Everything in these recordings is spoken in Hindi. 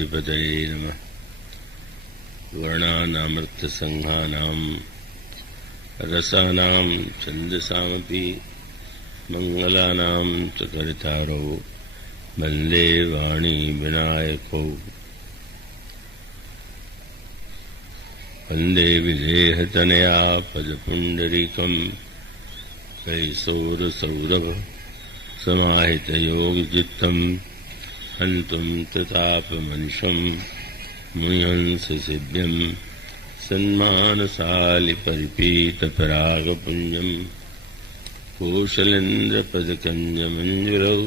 गणाधिपतये नमः। वर्णानामर्थसंहानां रसानां छन्दसामपि मङ्गलानां च कर्तारौ वन्दे वाणी विनायकौ। वन्दे विदेहतनया पदपुण्डरीकं कैशोरसौरभ समाहितयोगचित्तम् हन्तुं ततापमनिशं मुनिहंससेव्यं सन्मानशालिपरिपीतपरागपुञ्जं कोशलेन्द्रपदकञ्जमञ्जुरौ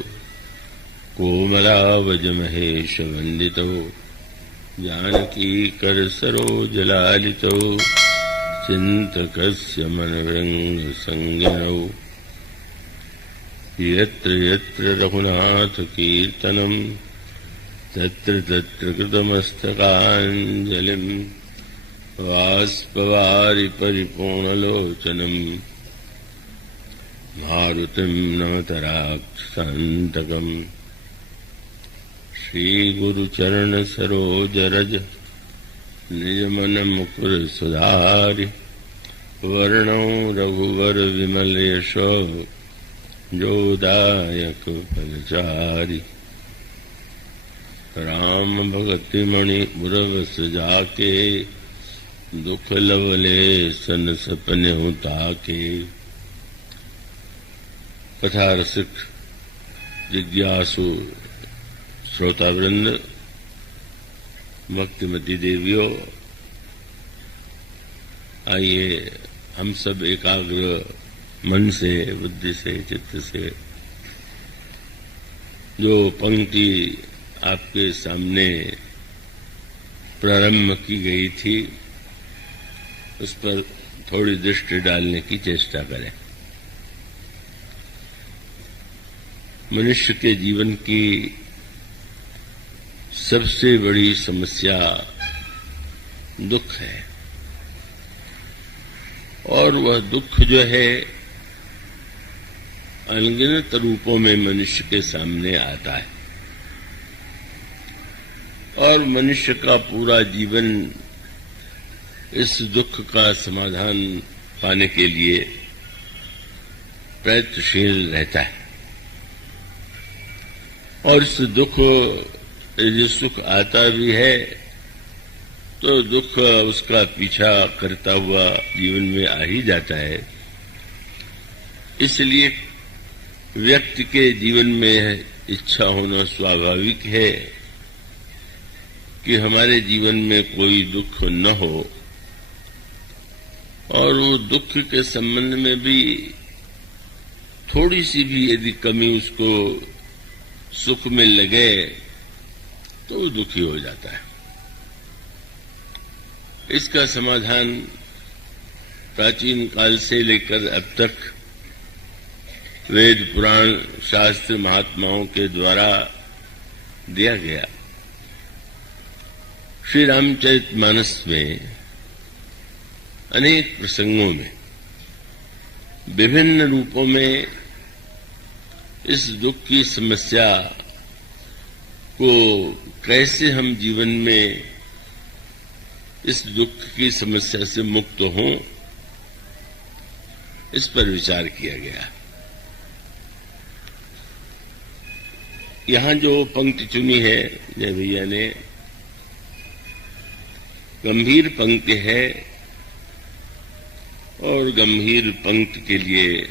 कोमलावजमहेशवन्दितौ जानकीकरसरोजलालितौ चिन्तकस्य मनोरङ्गसंज्ञनौ यत्र यत्र रघुनाथकीर्तनं तत्र तत्र कृतमस्तकाञ्जलिं बाष्पवारि परिपूर्णलोचनं मारुतिं नमत राक्षसान्तकम्। श्रीगुरुचरणसरोजरज निजमनमुकुरसुधारि वर्णौ रघुवरविमलयशो जोदायक फलचारि। राम भगति मणि मुरवस जाके दुख लवले सन सपने ताके। कथा रसिक जिज्ञासु श्रोतावृंद, भक्तिमती देवियों, आइए हम सब एकाग्र मन से, बुद्धि से, चित्त से जो पंक्ति आपके सामने प्रारंभ की गई थी उस पर थोड़ी दृष्टि डालने की चेष्टा करें। मनुष्य के जीवन की सबसे बड़ी समस्या दुख है, और वह दुख जो है अनगिनत रूपों में मनुष्य के सामने आता है, और मनुष्य का पूरा जीवन इस दुख का समाधान पाने के लिए प्रयत्नशील रहता है। और इस दुख यदि सुख आता भी है तो दुख उसका पीछा करता हुआ जीवन में आ ही जाता है। इसलिए व्यक्ति के जीवन में इच्छा होना स्वाभाविक है कि हमारे जीवन में कोई दुख न हो, और वो दुख के संबंध में भी थोड़ी सी भी यदि कमी उसको सुख में लगे तो वो दुखी हो जाता है। इसका समाधान प्राचीन काल से लेकर अब तक वेद पुराण शास्त्र महात्माओं के द्वारा दिया गया। श्री रामचरितमानस में अनेक प्रसंगों में विभिन्न रूपों में इस दुख की समस्या को कैसे हम जीवन में इस दुख की समस्या से मुक्त हों, इस पर विचार किया गया। यहां जो पंक्ति चुनी है जय भैया ने, गंभीर पंक्ति है, और गंभीर पंक्ति के लिए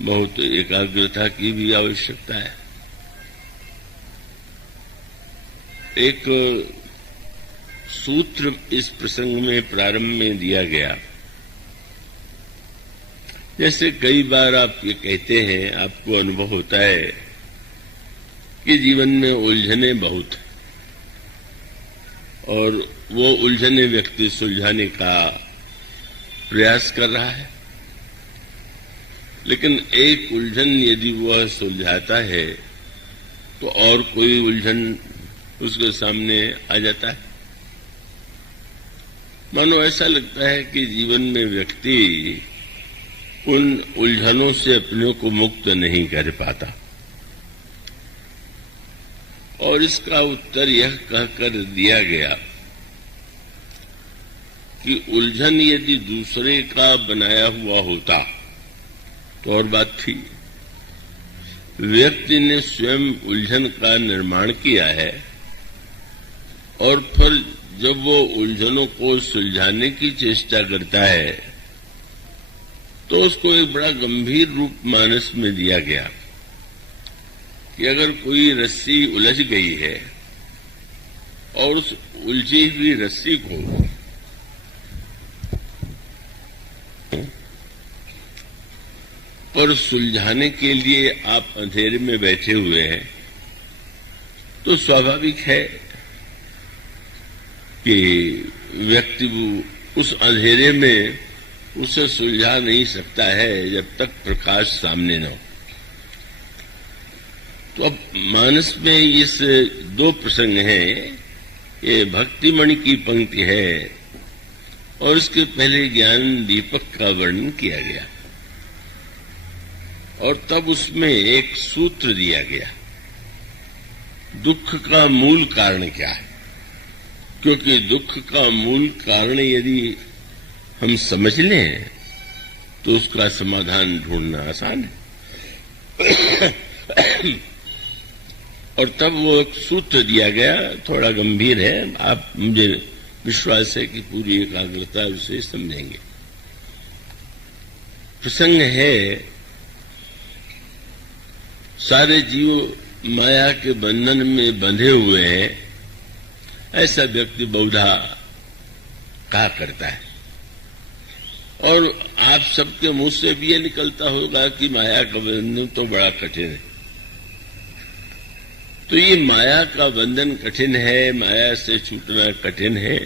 बहुत एकाग्रता की भी आवश्यकता है। एक सूत्र इस प्रसंग में प्रारंभ में दिया गया। जैसे कई बार आप ये कहते हैं, आपको अनुभव होता है कि जीवन में उलझने बहुत हैं, और वो उलझने व्यक्ति सुलझाने का प्रयास कर रहा है, लेकिन एक उलझन यदि वह सुलझाता है तो और कोई उलझन उसके सामने आ जाता है। मानो ऐसा लगता है कि जीवन में व्यक्ति उन उलझनों से अपने को मुक्त नहीं कर पाता, और और इसका उत्तर यह कहकर दिया गया कि उलझन यदि दूसरे का बनाया हुआ होता तो और बात थी। व्यक्ति ने स्वयं उलझन का निर्माण किया है और फिर जब वो उलझनों को सुलझाने की चेष्टा करता है तो उसको एक बड़ा गंभीर रूप मानस में दिया गया कि अगर कोई रस्सी उलझ गई है और उस उलझी हुई रस्सी को पर सुलझाने के लिए आप अंधेरे में बैठे हुए हैं तो स्वाभाविक है कि व्यक्ति उस अंधेरे में उसे सुलझा नहीं सकता है जब तक प्रकाश सामने न हो। तो अब मानस में इस दो प्रसंग हैं। ये भक्तिमणि की पंक्ति है और इसके पहले ज्ञान दीपक का वर्णन किया गया और तब उसमें एक सूत्र दिया गया, दुख का मूल कारण क्या है। क्योंकि दुख का मूल कारण यदि हम समझ लें तो उसका समाधान ढूंढना आसान है। और तब वो एक सूत्र दिया गया, थोड़ा गंभीर है, आप मुझे विश्वास है कि पूरी एकाग्रता उसे समझेंगे। प्रसंग है, सारे जीव माया के बंधन में बंधे हुए हैं, ऐसा व्यक्ति बहुधा कहा करता है और आप सबके मुंह से भी ये निकलता होगा कि माया का बंधन तो बड़ा कठिन है। तो ये माया का बंधन कठिन है, माया से छूटना कठिन है,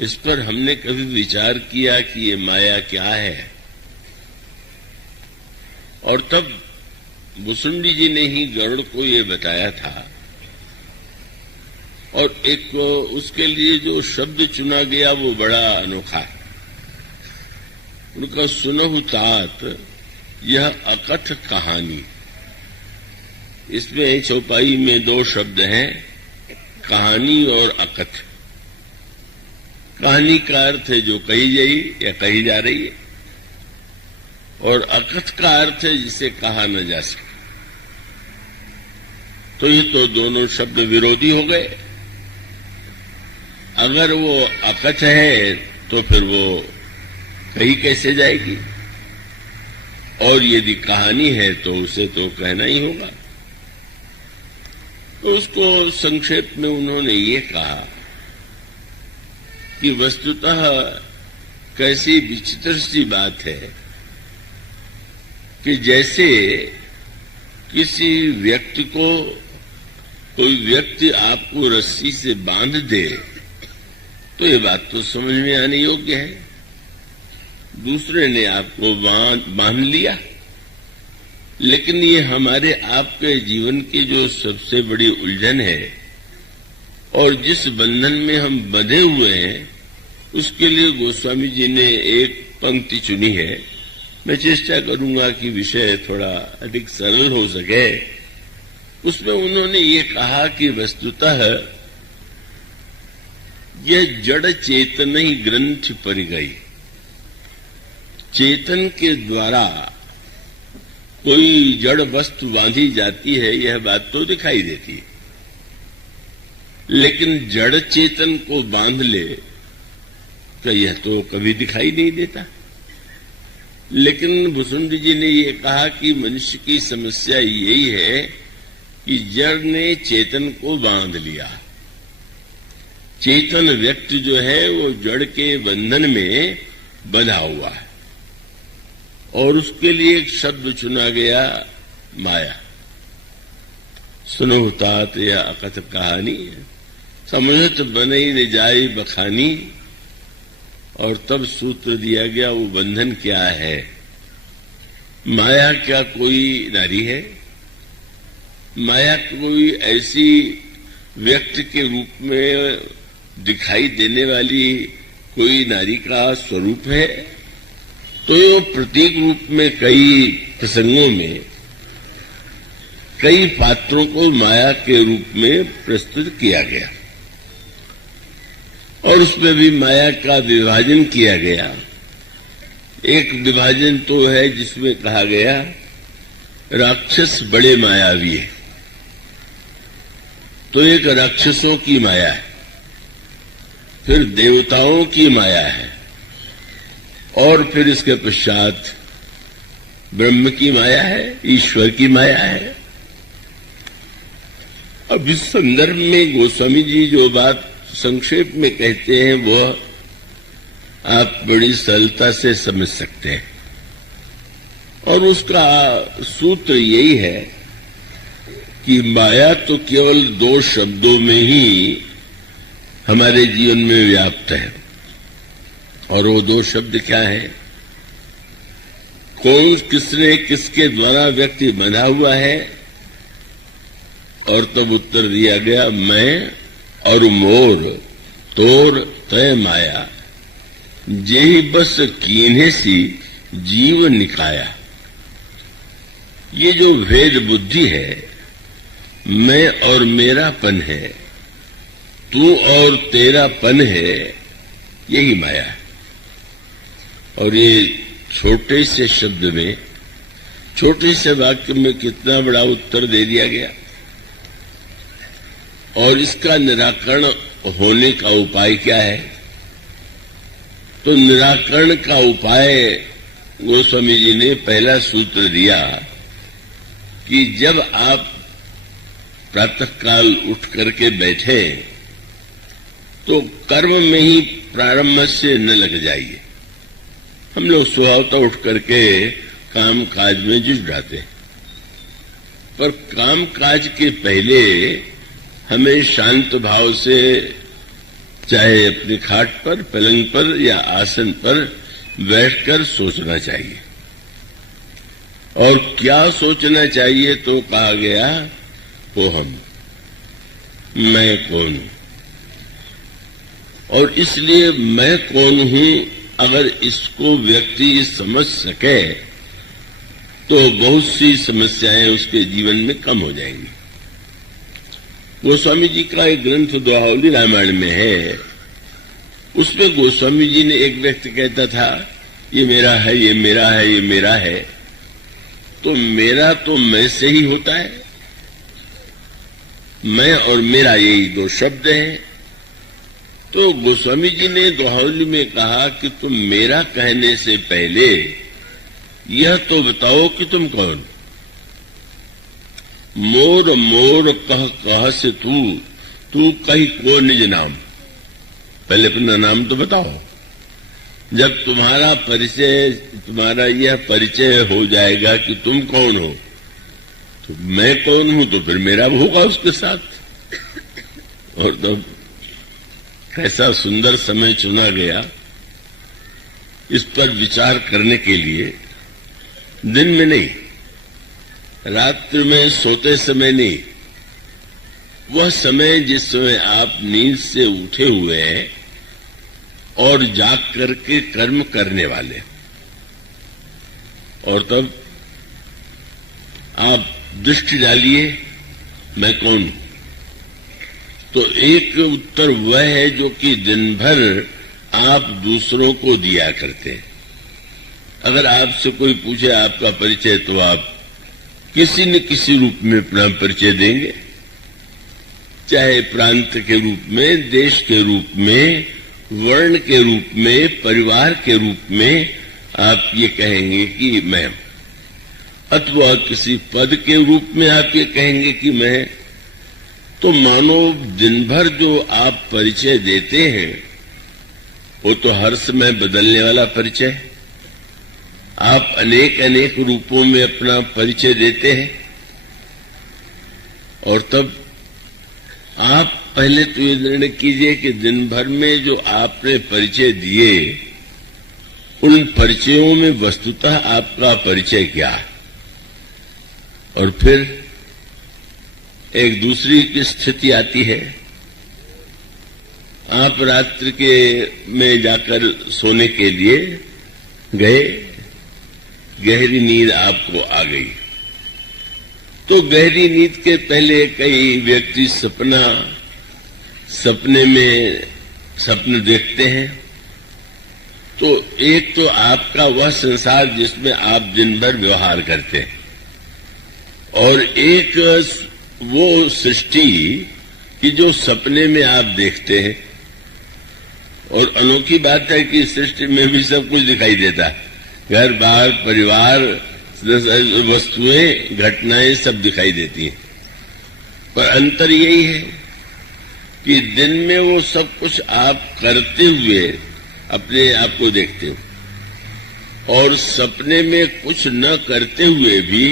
इस पर हमने कभी विचार किया कि ये माया क्या है। और तब भुसुंडी जी ने ही गरुड़ को ये बताया था और एक उसके लिए जो शब्द चुना गया वो बड़ा अनोखा है। उनका सुनहु तात यह अकथ कहानी। इसमें चौपाई में दो शब्द हैं, कहानी और अकथ। कहानी का अर्थ है जो कही गई या कही जा रही है और अकथ का अर्थ है जिसे कहा न जा सके। तो ये तो दोनों शब्द विरोधी हो गए। अगर वो अकथ है तो फिर वो कही कैसे जाएगी और यदि कहानी है तो उसे तो कहना ही होगा। तो उसको संक्षेप में उन्होंने ये कहा कि वस्तुतः कैसी विचित्र सी बात है कि जैसे किसी व्यक्ति को कोई व्यक्ति आपको रस्सी से बांध दे तो ये बात तो समझ में आने योग्य है। दूसरे ने आपको बांध लिया, लेकिन ये हमारे आपके जीवन की जो सबसे बड़ी उलझन है और जिस बंधन में हम बंधे हुए हैं, उसके लिए गोस्वामी जी ने एक पंक्ति चुनी है। मैं चेष्टा करूंगा कि विषय थोड़ा अधिक सरल हो सके। उसमें उन्होंने ये कहा कि वस्तुतः यह जड़ चेतन ही ग्रंथ पर गई। चेतन के द्वारा कोई जड़ वस्तु बांधी जाती है, यह बात तो दिखाई देती है, लेकिन जड़ चेतन को बांध ले तो यह तो कभी दिखाई नहीं देता। लेकिन भुसुंडी जी ने यह कहा कि मनुष्य की समस्या यही है कि जड़ ने चेतन को बांध लिया। चेतन व्यक्ति जो है वो जड़ के बंधन में बंधा हुआ है और उसके लिए एक शब्द चुना गया, माया। सुनो तात या अकथ कहानी, समझत बने न जाई बखानी। और तब सूत्र दिया गया वो बंधन क्या है। माया क्या कोई नारी है? माया कोई ऐसी व्यक्ति के रूप में दिखाई देने वाली कोई नारी का स्वरूप है? तो ये प्रतीक रूप में कई प्रसंगों में कई पात्रों को माया के रूप में प्रस्तुत किया गया और उसमें भी माया का विभाजन किया गया। एक विभाजन तो है जिसमें कहा गया राक्षस बड़े मायावी है, तो एक राक्षसों की माया है, फिर देवताओं की माया है और फिर इसके पश्चात ब्रह्म की माया है, ईश्वर की माया है। अब इस संदर्भ में गोस्वामी जी जो बात संक्षेप में कहते हैं वो आप बड़ी सरलता से समझ सकते हैं और उसका सूत्र यही है कि माया तो केवल दो शब्दों में ही हमारे जीवन में व्याप्त है और वो दो शब्द क्या है? कौन किसने किसके द्वारा व्यक्ति बना हुआ है? और तब उत्तर दिया गया मैं और मोर तोर तय माया जेहि बस कीन्हे सी जीव निकाया। ये जो भेद बुद्धि है, मैं और मेरापन है, तू और तेरापन है, यही माया है। और ये छोटे से शब्द में, छोटे से वाक्य में कितना बड़ा उत्तर दे दिया गया। और इसका निराकरण होने का उपाय क्या है? तो निराकरण का उपाय गोस्वामी जी ने पहला सूत्र दिया कि जब आप प्रातःकाल उठ करके बैठे तो कर्म में ही प्रारंभ से न लग जाइए। हम लोग स्वभावतः उठ करके काम काज में जुट जाते हैं, पर काम काज के पहले हमें शांत भाव से चाहे अपने खाट पर, पलंग पर या आसन पर बैठकर सोचना चाहिए। और क्या सोचना चाहिए? तो कहा गया वो हम, मैं कौन हूं। और इसलिए मैं कौन हूं अगर इसको व्यक्ति समझ सके तो बहुत सी समस्याएं उसके जीवन में कम हो जाएंगी। गोस्वामी जी का एक ग्रंथ दोहावली रामायण में है, उसमें गोस्वामी जी ने एक व्यक्ति कहता था ये मेरा है, ये मेरा है, ये मेरा है। तो मेरा तो मैं से ही होता है, मैं और मेरा यही दो शब्द हैं। तो गोस्वामी जी ने दोहावली में कहा कि तुम मेरा कहने से पहले यह तो बताओ कि तुम कौन? मोर मोर कह कह से तू कही को निज नाम। पहले अपना नाम तो बताओ। जब तुम्हारा परिचय, तुम्हारा यह परिचय हो जाएगा कि तुम कौन हो, तो मैं कौन हूं, तो फिर मेरा होगा उसके साथ। और तब कैसा सुंदर समय चुना गया इस पर विचार करने के लिए। दिन में नहीं, रात्रि में सोते समय नहीं, वह समय जिस समय आप नींद से उठे हुए हैं और जाग करके कर्म करने वाले। और तब आप दृष्टि डालिए मैं कौन हूं। तो एक उत्तर वह है जो कि दिन भर आप दूसरों को दिया करते हैं। अगर आपसे कोई पूछे आपका परिचय तो आप किसी न किसी रूप में अपना परिचय देंगे, चाहे प्रांत के रूप में, देश के रूप में, वर्ण के रूप में, परिवार के रूप में आप ये कहेंगे कि मैं, अथवा किसी पद के रूप में आप ये कहेंगे कि मैं। तो मानो दिन भर जो आप परिचय देते हैं वो तो हर समय बदलने वाला परिचय है। आप अनेक अनेक रूपों में अपना परिचय देते हैं। और तब आप पहले तो ये निर्णय कीजिए कि दिन भर में जो आपने परिचय दिए उन परिचयों में वस्तुतः आपका परिचय क्या है। और फिर एक दूसरी की स्थिति आती है, आप रात्रि के में जाकर सोने के लिए गए, गहरी नींद आपको आ गई, तो गहरी नींद के पहले कई व्यक्ति सपने में सपने देखते हैं। तो एक तो आपका वह संसार जिसमें आप दिन भर व्यवहार करते हैं, और एक वो सृष्टि कि जो सपने में आप देखते हैं। और अनोखी बात है कि सृष्टि में भी सब कुछ दिखाई देता है, घर बार परिवार वस्तुएं घटनाएं सब दिखाई देती हैं, पर अंतर यही है कि दिन में वो सब कुछ आप करते हुए अपने आप को देखते हो, और सपने में कुछ न करते हुए भी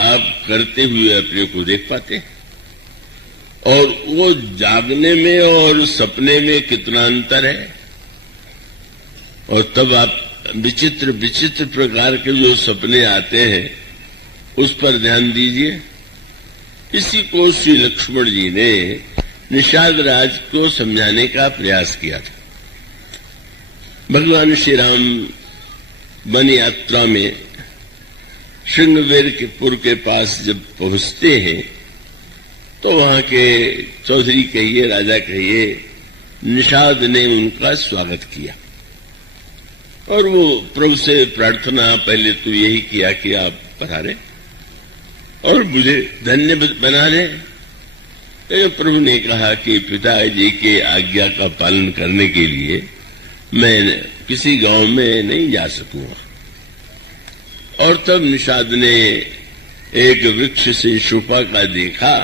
आप करते हुए अपने को देख पाते हैं। और वो जागने में और सपने में कितना अंतर है। और तब आप विचित्र विचित्र प्रकार के जो सपने आते हैं उस पर ध्यान दीजिए। इसी को श्री लक्ष्मण जी ने निषाद राज को समझाने का प्रयास किया था। भगवान श्री राम वन यात्रा में श्रृंगवेरपुर के पास जब पहुंचते हैं तो वहां के चौधरी कहिए, राजा कहिए, निषाद ने उनका स्वागत किया। और वो प्रभु से प्रार्थना पहले तो यही किया कि आप पधारे और मुझे धन्य बना दें। लेकिन प्रभु ने कहा कि पिताजी के आज्ञा का पालन करने के लिए मैं किसी गांव में नहीं जा सकूंगा। और तब निषाद ने एक वृक्ष से शोभा का देखा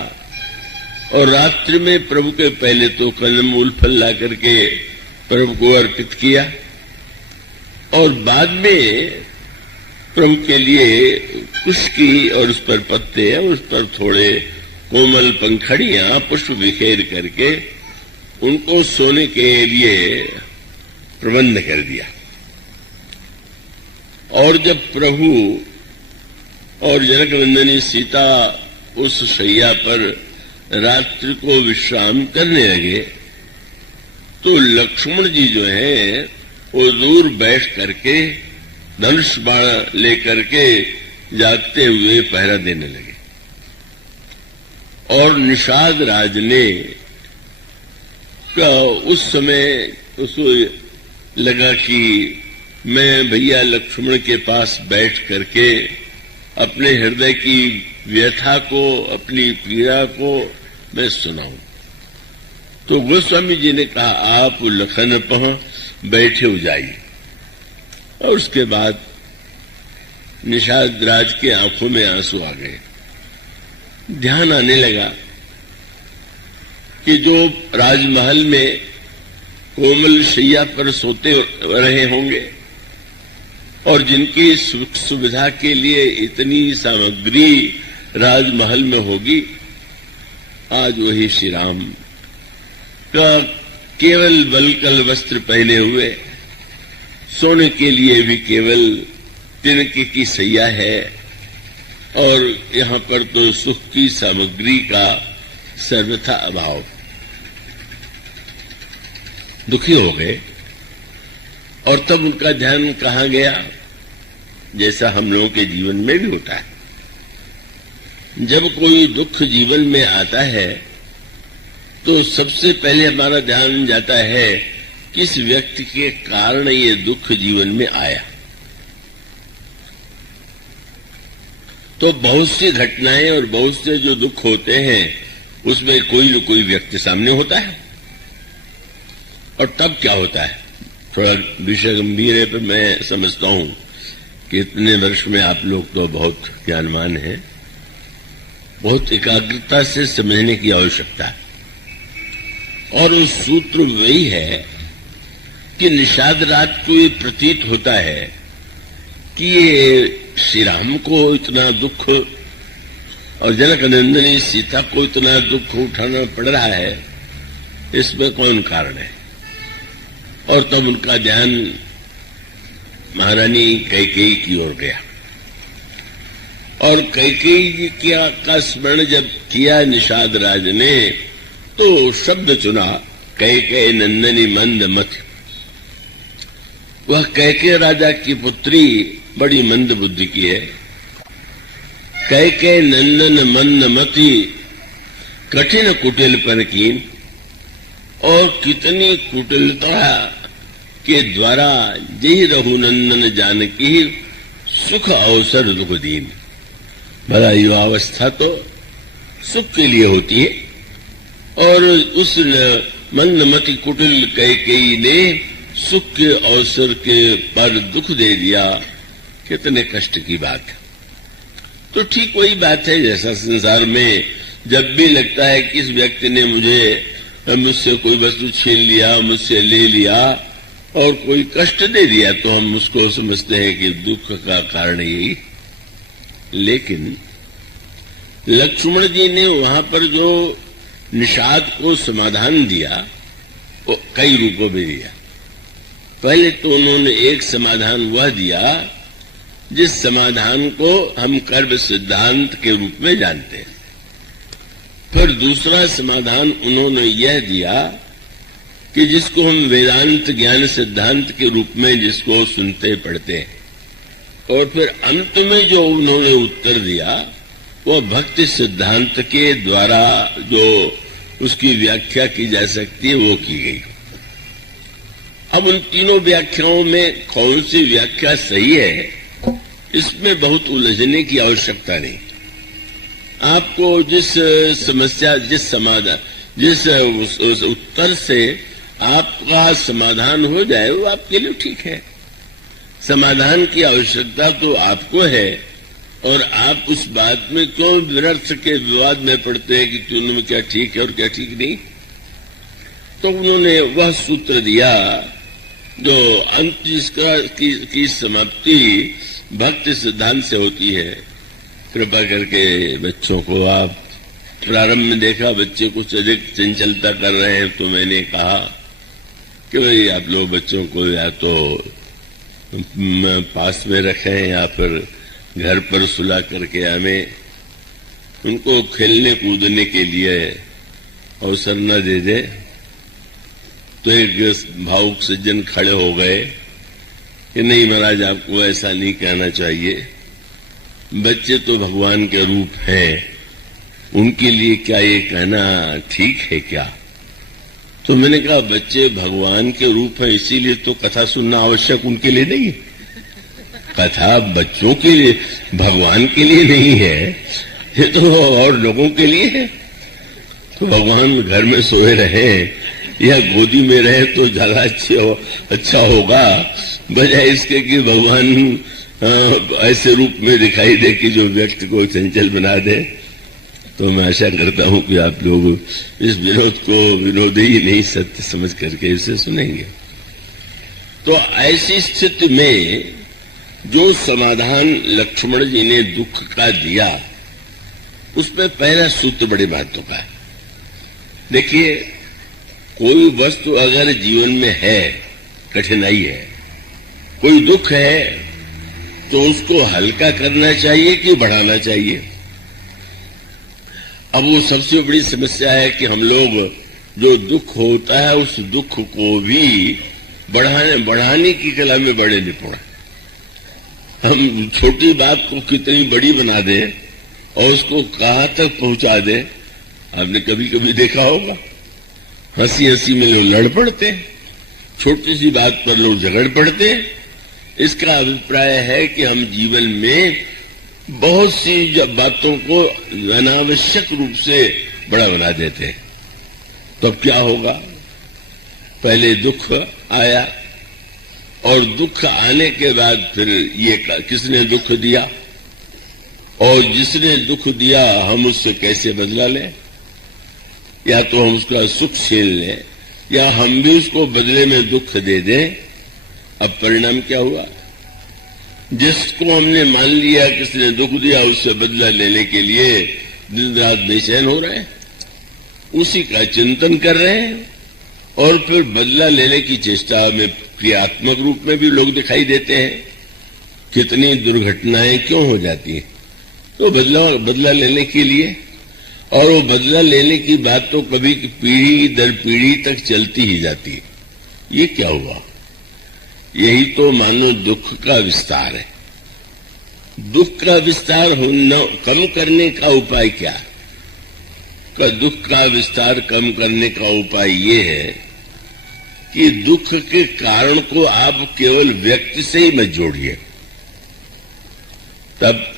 और रात्रि में प्रभु के पहले तो कंदमूल फल ला करके प्रभु को अर्पित किया, और बाद में प्रभु के लिए कुश्की और उस पर पत्ते और उस पर थोड़े कोमल पंखड़ियां पुष्प बिखेर करके उनको सोने के लिए प्रबंध कर दिया। और जब प्रभु और जनकनंदिनी सीता उस शैया पर रात्रि को विश्राम करने लगे तो लक्ष्मण जी जो है वो दूर बैठ करके धनुष बाण लेकर के जागते हुए पहरा देने लगे। और निषाद राज ने उस समय उसको लगा कि मैं भैया लक्ष्मण के पास बैठ करके अपने हृदय की व्यथा को, अपनी पीड़ा को मैं सुनाऊं। तो गोस्वामी जी ने कहा आप लखन पह बैठे हो जाइए। और उसके बाद निषाद राज के आंखों में आंसू आ गए। ध्यान आने लगा कि जो राजमहल में कोमल शैया पर सोते रहे होंगे और जिनकी सुख सुविधा के लिए इतनी सामग्री राजमहल में होगी, आज वही श्री राम का केवल वलकल वस्त्र पहने हुए, सोने के लिए भी केवल तिनके की सैया है, और यहां पर तो सुख की सामग्री का सर्वथा अभाव। दुखी हो गए। और तब उनका ध्यान कहां गया, जैसा हम लोगों के जीवन में भी होता है। जब कोई दुख जीवन में आता है तो सबसे पहले हमारा ध्यान जाता है किस व्यक्ति के कारण ये दुख जीवन में आया। तो बहुत सी घटनाएं और बहुत से जो दुख होते हैं उसमें कोई न कोई व्यक्ति सामने होता है। और तब क्या होता है, थोड़ा विषय गंभीर है, पर मैं समझता हूं कि इतने वर्ष में आप लोग तो बहुत ज्ञानवान हैं, बहुत एकाग्रता से समझने की आवश्यकता है। और उस सूत्र वही है कि निषाद राज को ये प्रतीत होता है कि ये श्री राम को इतना दुख और जनकनंदिनी सीता को इतना दुख उठाना पड़ रहा है, इसमें कौन कारण है। और तब उनका ध्यान महारानी कैकेयी की ओर गया। और कैकेयी जी का स्मरण जब किया निषाद राज ने तो शब्द चुना कैकेयी नंदनी मंद मति। वह कैकेयी राजा की पुत्री बड़ी मंद बुद्धि की है, कैके नंदन मंद मति कठिन कुटिल पर कीन। और कितनी कुटिलता के द्वारा जय रघुनंदन जानकी सुख अवसर दुख दीन। भला युवावस्था तो सुख के लिए होती है और उस मंदमती कुटिल कैकेयी ने सुख के अवसर के पर दुख दे दिया। कितने कष्ट की बात है। तो ठीक वही बात है जैसा संसार में जब भी लगता है कि इस व्यक्ति ने मुझसे कोई वस्तु छीन लिया, मुझसे ले लिया और कोई कष्ट दे दिया, तो हम उसको समझते हैं कि दुख का कारण यही। लेकिन लक्ष्मण जी ने वहां पर जो निषाद को समाधान दिया वो कई रूपों में दिया। पहले तो उन्होंने एक समाधान वह दिया जिस समाधान को हम कर्म सिद्धांत के रूप में जानते हैं। फिर दूसरा समाधान उन्होंने यह दिया कि जिसको हम वेदांत ज्ञान सिद्धांत के रूप में जिसको सुनते पढ़ते हैं। और फिर अंत में जो उन्होंने उत्तर दिया वो भक्ति सिद्धांत के द्वारा जो उसकी व्याख्या की जा सकती है वो की गई। अब उन तीनों व्याख्याओं में कौन सी व्याख्या सही है इसमें बहुत उलझने की आवश्यकता नहीं। आपको जिस समस्या जिस समाधान जिस उस उत्तर से आपका समाधान हो जाए वो आपके लिए ठीक है। समाधान की आवश्यकता तो आपको है और आप उस बात में क्यों व्यर्थ के विवाद में पड़ते हैं कि तीनों में क्या ठीक है और क्या ठीक नहीं। तो उन्होंने वह सूत्र दिया जो अंत जिसका की समाप्ति भक्ति सिद्धांत से होती है। कृपा करके बच्चों को आप प्रारंभ में देखा बच्चे कुछ अधिक चंचलता कर रहे हैं तो मैंने कहा कि भाई आप लोग बच्चों को या तो पास में रखें या फिर घर पर सुला करके हमें उनको खेलने कूदने के लिए अवसर न दे दे। तो एक भावुक सज्जन खड़े हो गए कि नहीं महाराज आपको ऐसा नहीं कहना चाहिए, बच्चे तो भगवान के रूप हैं, उनके लिए क्या ये कहना ठीक है क्या। तो मैंने कहा बच्चे भगवान के रूप हैं इसीलिए तो कथा सुनना आवश्यक उनके लिए नहीं है। कथा बच्चों के लिए भगवान के लिए नहीं है, ये तो और लोगों के लिए है। तो भगवान घर में सोए रहे या गोदी में रहे तो ज्यादा अच्छा होगा बजाय इसके कि भगवान ऐसे रूप में दिखाई दे कि जो व्यक्ति को चंचल बना दे। तो मैं आशा करता हूं कि आप लोग इस विरोध को विरोध ही नहीं सत्य समझ करके इसे सुनेंगे। तो ऐसी स्थिति में जो समाधान लक्ष्मण जी ने दुख का दिया उसमें पहला सूत्र बड़े महत्व का है। देखिए कोई वस्तु अगर जीवन में है, कठिनाई है, कोई दुख है तो उसको हल्का करना चाहिए कि बढ़ाना चाहिए। अब वो सबसे बड़ी समस्या है कि हम लोग जो दुख होता है उस दुख को भी बढ़ाने की कला में बड़े निपुण हैं। हम छोटी बात को कितनी बड़ी बना दें और उसको कहां तक पहुंचा दें। आपने कभी कभी देखा होगा हंसी हंसी में लोग लड़ पड़ते हैं, छोटी सी बात पर लोग झगड़ पड़ते हैं। इसका अभिप्राय है कि हम जीवन में बहुत सी बातों को अनावश्यक रूप से बड़ा बना देते हैं। तो अब क्या होगा, पहले दुख आया और दुख आने के बाद फिर ये किसने दुख दिया और जिसने दुख दिया हम उससे कैसे बदला लें। या तो हम उसका सुख छीन लें या हम भी उसको बदले में दुख दे दें। अब परिणाम क्या हुआ, जिसको हमने मान लिया किसने दुख दिया उससे बदला लेने के लिए दिन रात बेचैन हो रहे हैं, उसी का चिंतन कर रहे हैं और फिर बदला लेने की चेष्टा में क्रियात्मक रूप में भी लोग दिखाई देते हैं। कितनी दुर्घटनाएं क्यों हो जाती हैं, तो बदला लेने के लिए। और वो बदला लेने की बात तो कभी पीढ़ी दर पीढ़ी तक चलती ही जाती है। ये क्या हुआ, यही तो मानो दुख का विस्तार है। दुख का विस्तार कम करने का उपाय क्या? का दुख का विस्तार कम करने का उपाय ये है कि दुख के कारण को आप केवल व्यक्ति से ही मत जोड़िए। तब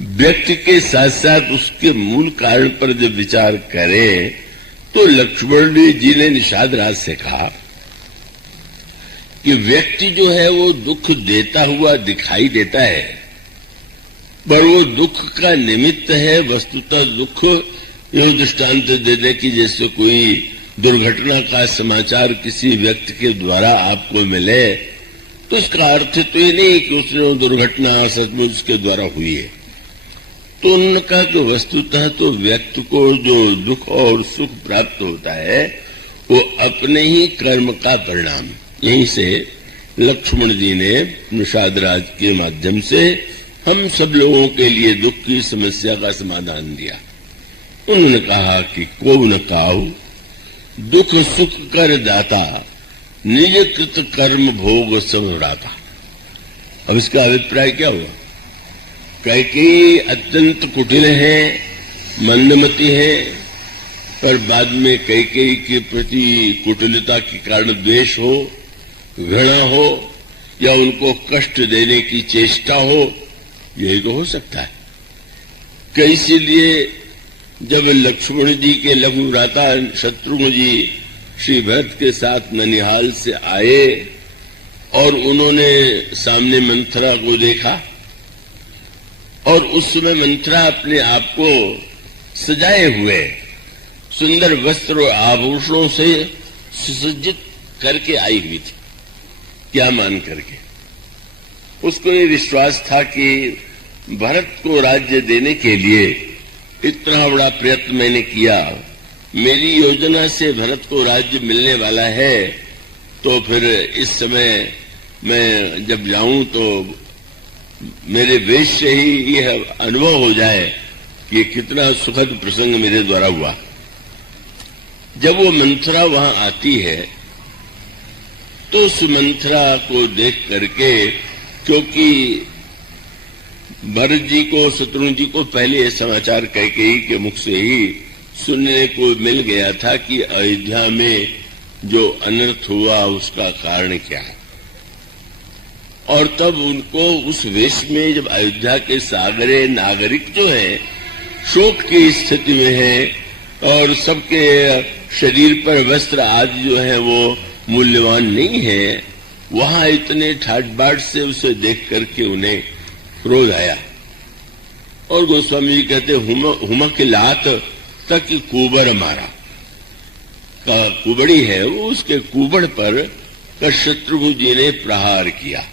व्यक्ति के साथ साथ उसके मूल कारण पर जब विचार करें तो लक्ष्मण जी ने निषाद राज से कहा कि व्यक्ति जो है वो दुख देता हुआ दिखाई देता है, पर वो दुख का निमित्त है। वस्तुतः दुख यूं दृष्टांत दे दे कि जैसे कोई दुर्घटना का समाचार किसी व्यक्ति के द्वारा आपको मिले तो इसका अर्थ तो ये नहीं कि उसने दुर्घटना सचमुच उसके द्वारा हुई है। तो उन्होंने कहा कि वस्तुतः तो व्यक्ति को जो दुख और सुख प्राप्त होता है वो अपने ही कर्म का परिणाम। यहीं से लक्ष्मण जी ने निषाद राज के माध्यम से हम सब लोगों के लिए दुख की समस्या का समाधान दिया। उन्होंने कहा कि को न काहू दुख सुख कर दाता, निज कृत कर्म भोग सब राता। अब इसका अभिप्राय क्या हुआ? कैकेयी अत्यंत कुटिल है, मंदमती है, पर बाद में कैकेयी के प्रति कुटिलता के कारण द्वेष हो, घृणा हो या उनको कष्ट देने की चेष्टा हो, यही तो हो सकता है। इसीलिए जब लक्ष्मण जी के लघु भ्राता शत्रुघ्न जी श्री भरत के साथ ननिहाल से आए और उन्होंने सामने मंथरा को देखा और उस समय मंथरा अपने आप को सजाए हुए सुंदर वस्त्र और आभूषणों से सुसज्जित करके आई हुई थी। क्या मान करके? उसको ये विश्वास था कि भरत को राज्य देने के लिए इतना बड़ा प्रयत्न मैंने किया, मेरी योजना से भरत को राज्य मिलने वाला है, तो फिर इस समय मैं जब जाऊं तो मेरे वेश से ही यह अनुभव हो जाए कि कितना सुखद प्रसंग मेरे द्वारा हुआ। जब वो मंथरा वहां आती है तो उस मंथरा को देख करके, क्योंकि भरत जी को शत्रुघ्न जी को पहले ये समाचार कैकेयी के मुख से ही सुनने को मिल गया था कि अयोध्या में जो अनर्थ हुआ उसका कारण क्या है। और तब उनको उस वेश में जब अयोध्या के सागरे नागरिक जो है शोक की स्थिति में है और सबके शरीर पर वस्त्र आदि जो है वो मूल्यवान नहीं है, वहां इतने ठाट बाट से उसे देख करके उन्हें क्रोध आया। और गोस्वामी जी कहते हुमा के लात तक कुबड़ मारा। कुबड़ी है वो, उसके कुबड़ पर शत्रुघ्न जी ने प्रहार किया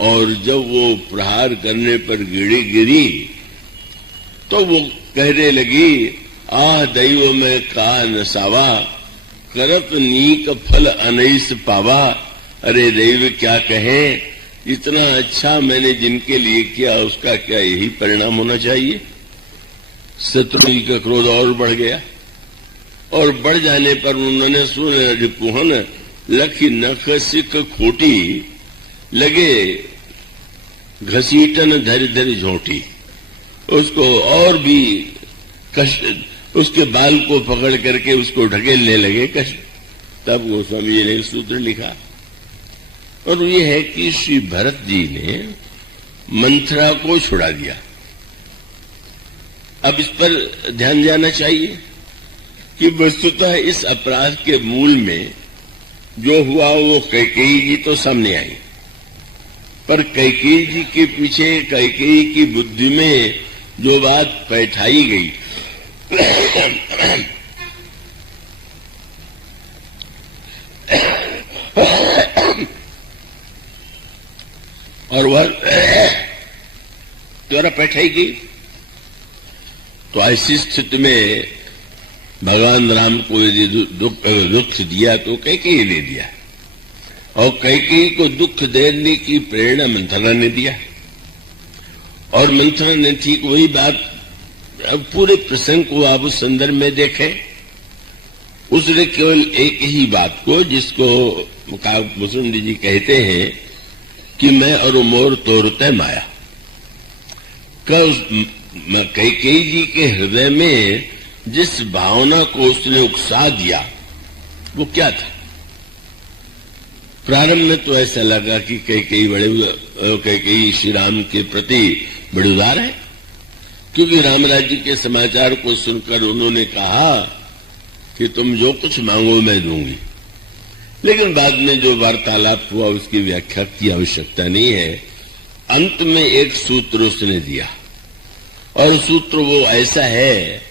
और जब वो प्रहार करने पर गिरी तो वो कहने लगी, आह दैव में का नसावा, करत नीक फल अनैस पावा। अरे दैव क्या कहें, इतना अच्छा मैंने जिनके लिए किया उसका क्या यही परिणाम होना चाहिए? शत्रुघ्न का क्रोध और बढ़ गया और बढ़ जाने पर उन्होंने सुन रिपुहन लखी नख सिख खोटी, लगे घसीटन धर धर झोंटी। उसको और भी कष्ट, उसके बाल को पकड़ करके उसको ढकेलने लगे कष्ट। तब गोस्वामी जी ने सूत्र लिखा और ये है कि श्री भरत जी ने मंथरा को छुड़ा दिया। अब इस पर ध्यान जाना चाहिए कि वस्तुतः इस अपराध के मूल में जो हुआ वो कैकेयी जी तो सामने आई, पर कैकेयी जी के पीछे कैकेयी की बुद्धि में जो बात बैठाई गई और वह द्वारा बैठाई गई, तो ऐसी स्थिति में भगवान राम को यदि दुख दिया तो कैकेयी ने दिया और कैकेयी को दुख देने की प्रेरणा मंथरा ने दिया। और मंथरा ने ठीक वही बात, अब पूरे प्रसंग को आप उस संदर्भ में देखें, उसने केवल एक ही बात को, जिसको मुसुंडी जी कहते हैं कि मैं और मोर तोरते माया। कैकेयी जी के हृदय में जिस भावना को उसने उकसा दिया वो क्या था? प्रारंभ में तो ऐसा लगा कि कैकेयी श्री राम के प्रति बड़े उदार है, क्योंकि राम राज्य के समाचार को सुनकर उन्होंने कहा कि तुम जो कुछ मांगो मैं दूंगी। लेकिन बाद में जो वार्तालाप हुआ उसकी व्याख्या की आवश्यकता नहीं है। अंत में एक सूत्र उसने दिया, और सूत्र वो ऐसा है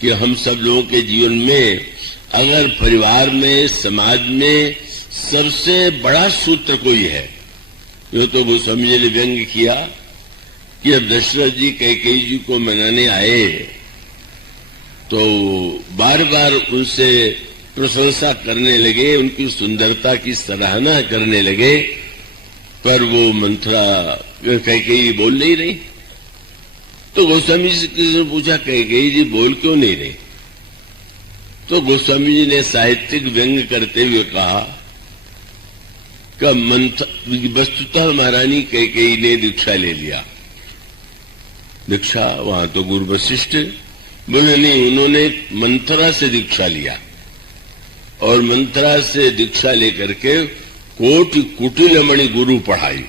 कि हम सब लोगों के जीवन में अगर परिवार में, समाज में सबसे बड़ा सूत्र कोई है, जो तो गोस्वामी जी ने व्यंग किया कि अब दशरथ जी कैकेयी जी को मनाने आए तो बार बार उनसे प्रशंसा करने लगे, उनकी सुंदरता की सराहना करने लगे, पर वो मंथरा कैकेयी बोल नहीं रही। तो गोस्वामी जी से किसी ने पूछा कैकेयी जी बोल क्यों नहीं रही? तो गोस्वामी जी ने साहित्यिक व्यंग करते हुए कहा कि वस्तुतः महारानी कैकेयी ने दीक्षा ले लिया। दीक्षा वहां तो गुरु वशिष्ठ बोले नहीं, उन्होंने मंथरा से दीक्षा लिया, और मंथरा से दीक्षा लेकर के कोटि कुटिलमणि गुरु पढ़ाई।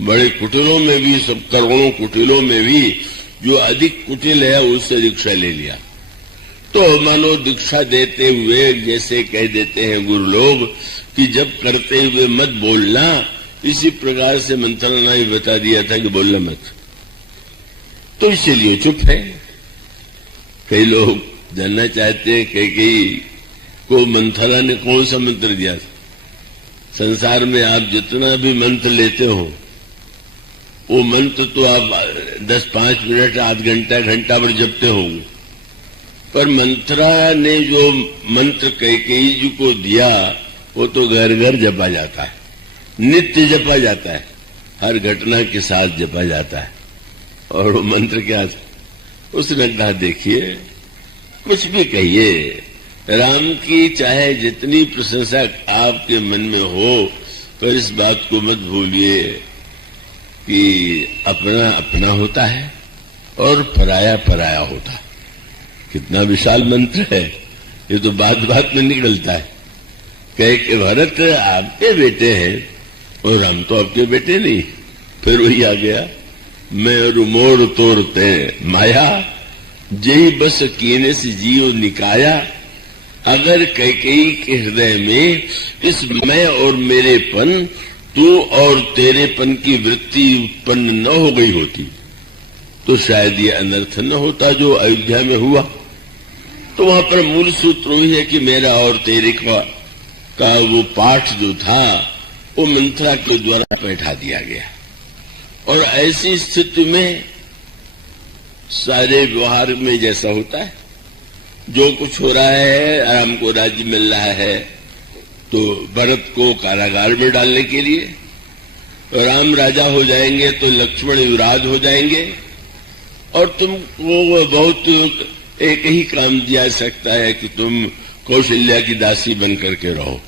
बड़े कुटिलों में भी, सब करोड़ों कुटिलों में भी जो अधिक कुटिल है उससे दीक्षा ले लिया। तो मानो दीक्षा देते हुए जैसे कह देते हैं गुरु लोग कि जब करते हुए मत बोलना, इसी प्रकार से मंथरा ने बता दिया था कि बोलना मत, तो इसीलिए चुप है। कई लोग जानना चाहते हैं कैकेयी को मंथरा ने कौन सा मंत्र दिया था। संसार में आप जितना भी मंत्र लेते हो वो मंत्र तो आप 10-5 मिनट, आध घंटा, घंटा भर जपते होंगे, पर मंथरा ने जो मंत्र कैकेयी जी को दिया वो तो घर घर जपा जाता है, नित्य जपा जाता है, हर घटना के साथ जपा जाता है। और वो मंत्र क्या था? उसने कहा देखिए, कुछ भी कहिए, राम की चाहे जितनी प्रशंसा आपके मन में हो, पर इस बात को मत भूलिए कि अपना अपना होता है और पराया पराया होता है। कितना विशाल मंत्र है, ये तो बात बात में निकलता है। कहे कि भरत आपके बेटे हैं और हम तो आपके बेटे नहीं। फिर वही आ गया, मैं और मोर तोरते माया, जेही बस कीने से जीव निकाया। अगर कैकेयी के हृदय में इस मैं और मेरेपन, तू और तेरेपन की वृत्ति उत्पन्न न हो गई होती तो शायद ये अनर्थ न होता जो अयोध्या में हुआ। तो वहां पर मूल सूत्र वही है कि मेरा और तेरे का वो पाठ जो था वो मंथरा के द्वारा बैठा दिया गया। और ऐसी स्थिति में सारे व्यवहार में जैसा होता है, जो कुछ हो रहा है, राम को राज्य मिल रहा है तो भरत को कारागार में डालने के लिए, राम राजा हो जाएंगे तो लक्ष्मण युवराज हो जाएंगे, और तुमको बहुत एक ही काम दिया सकता है कि तुम कौशल्या की दासी बन करके रहो।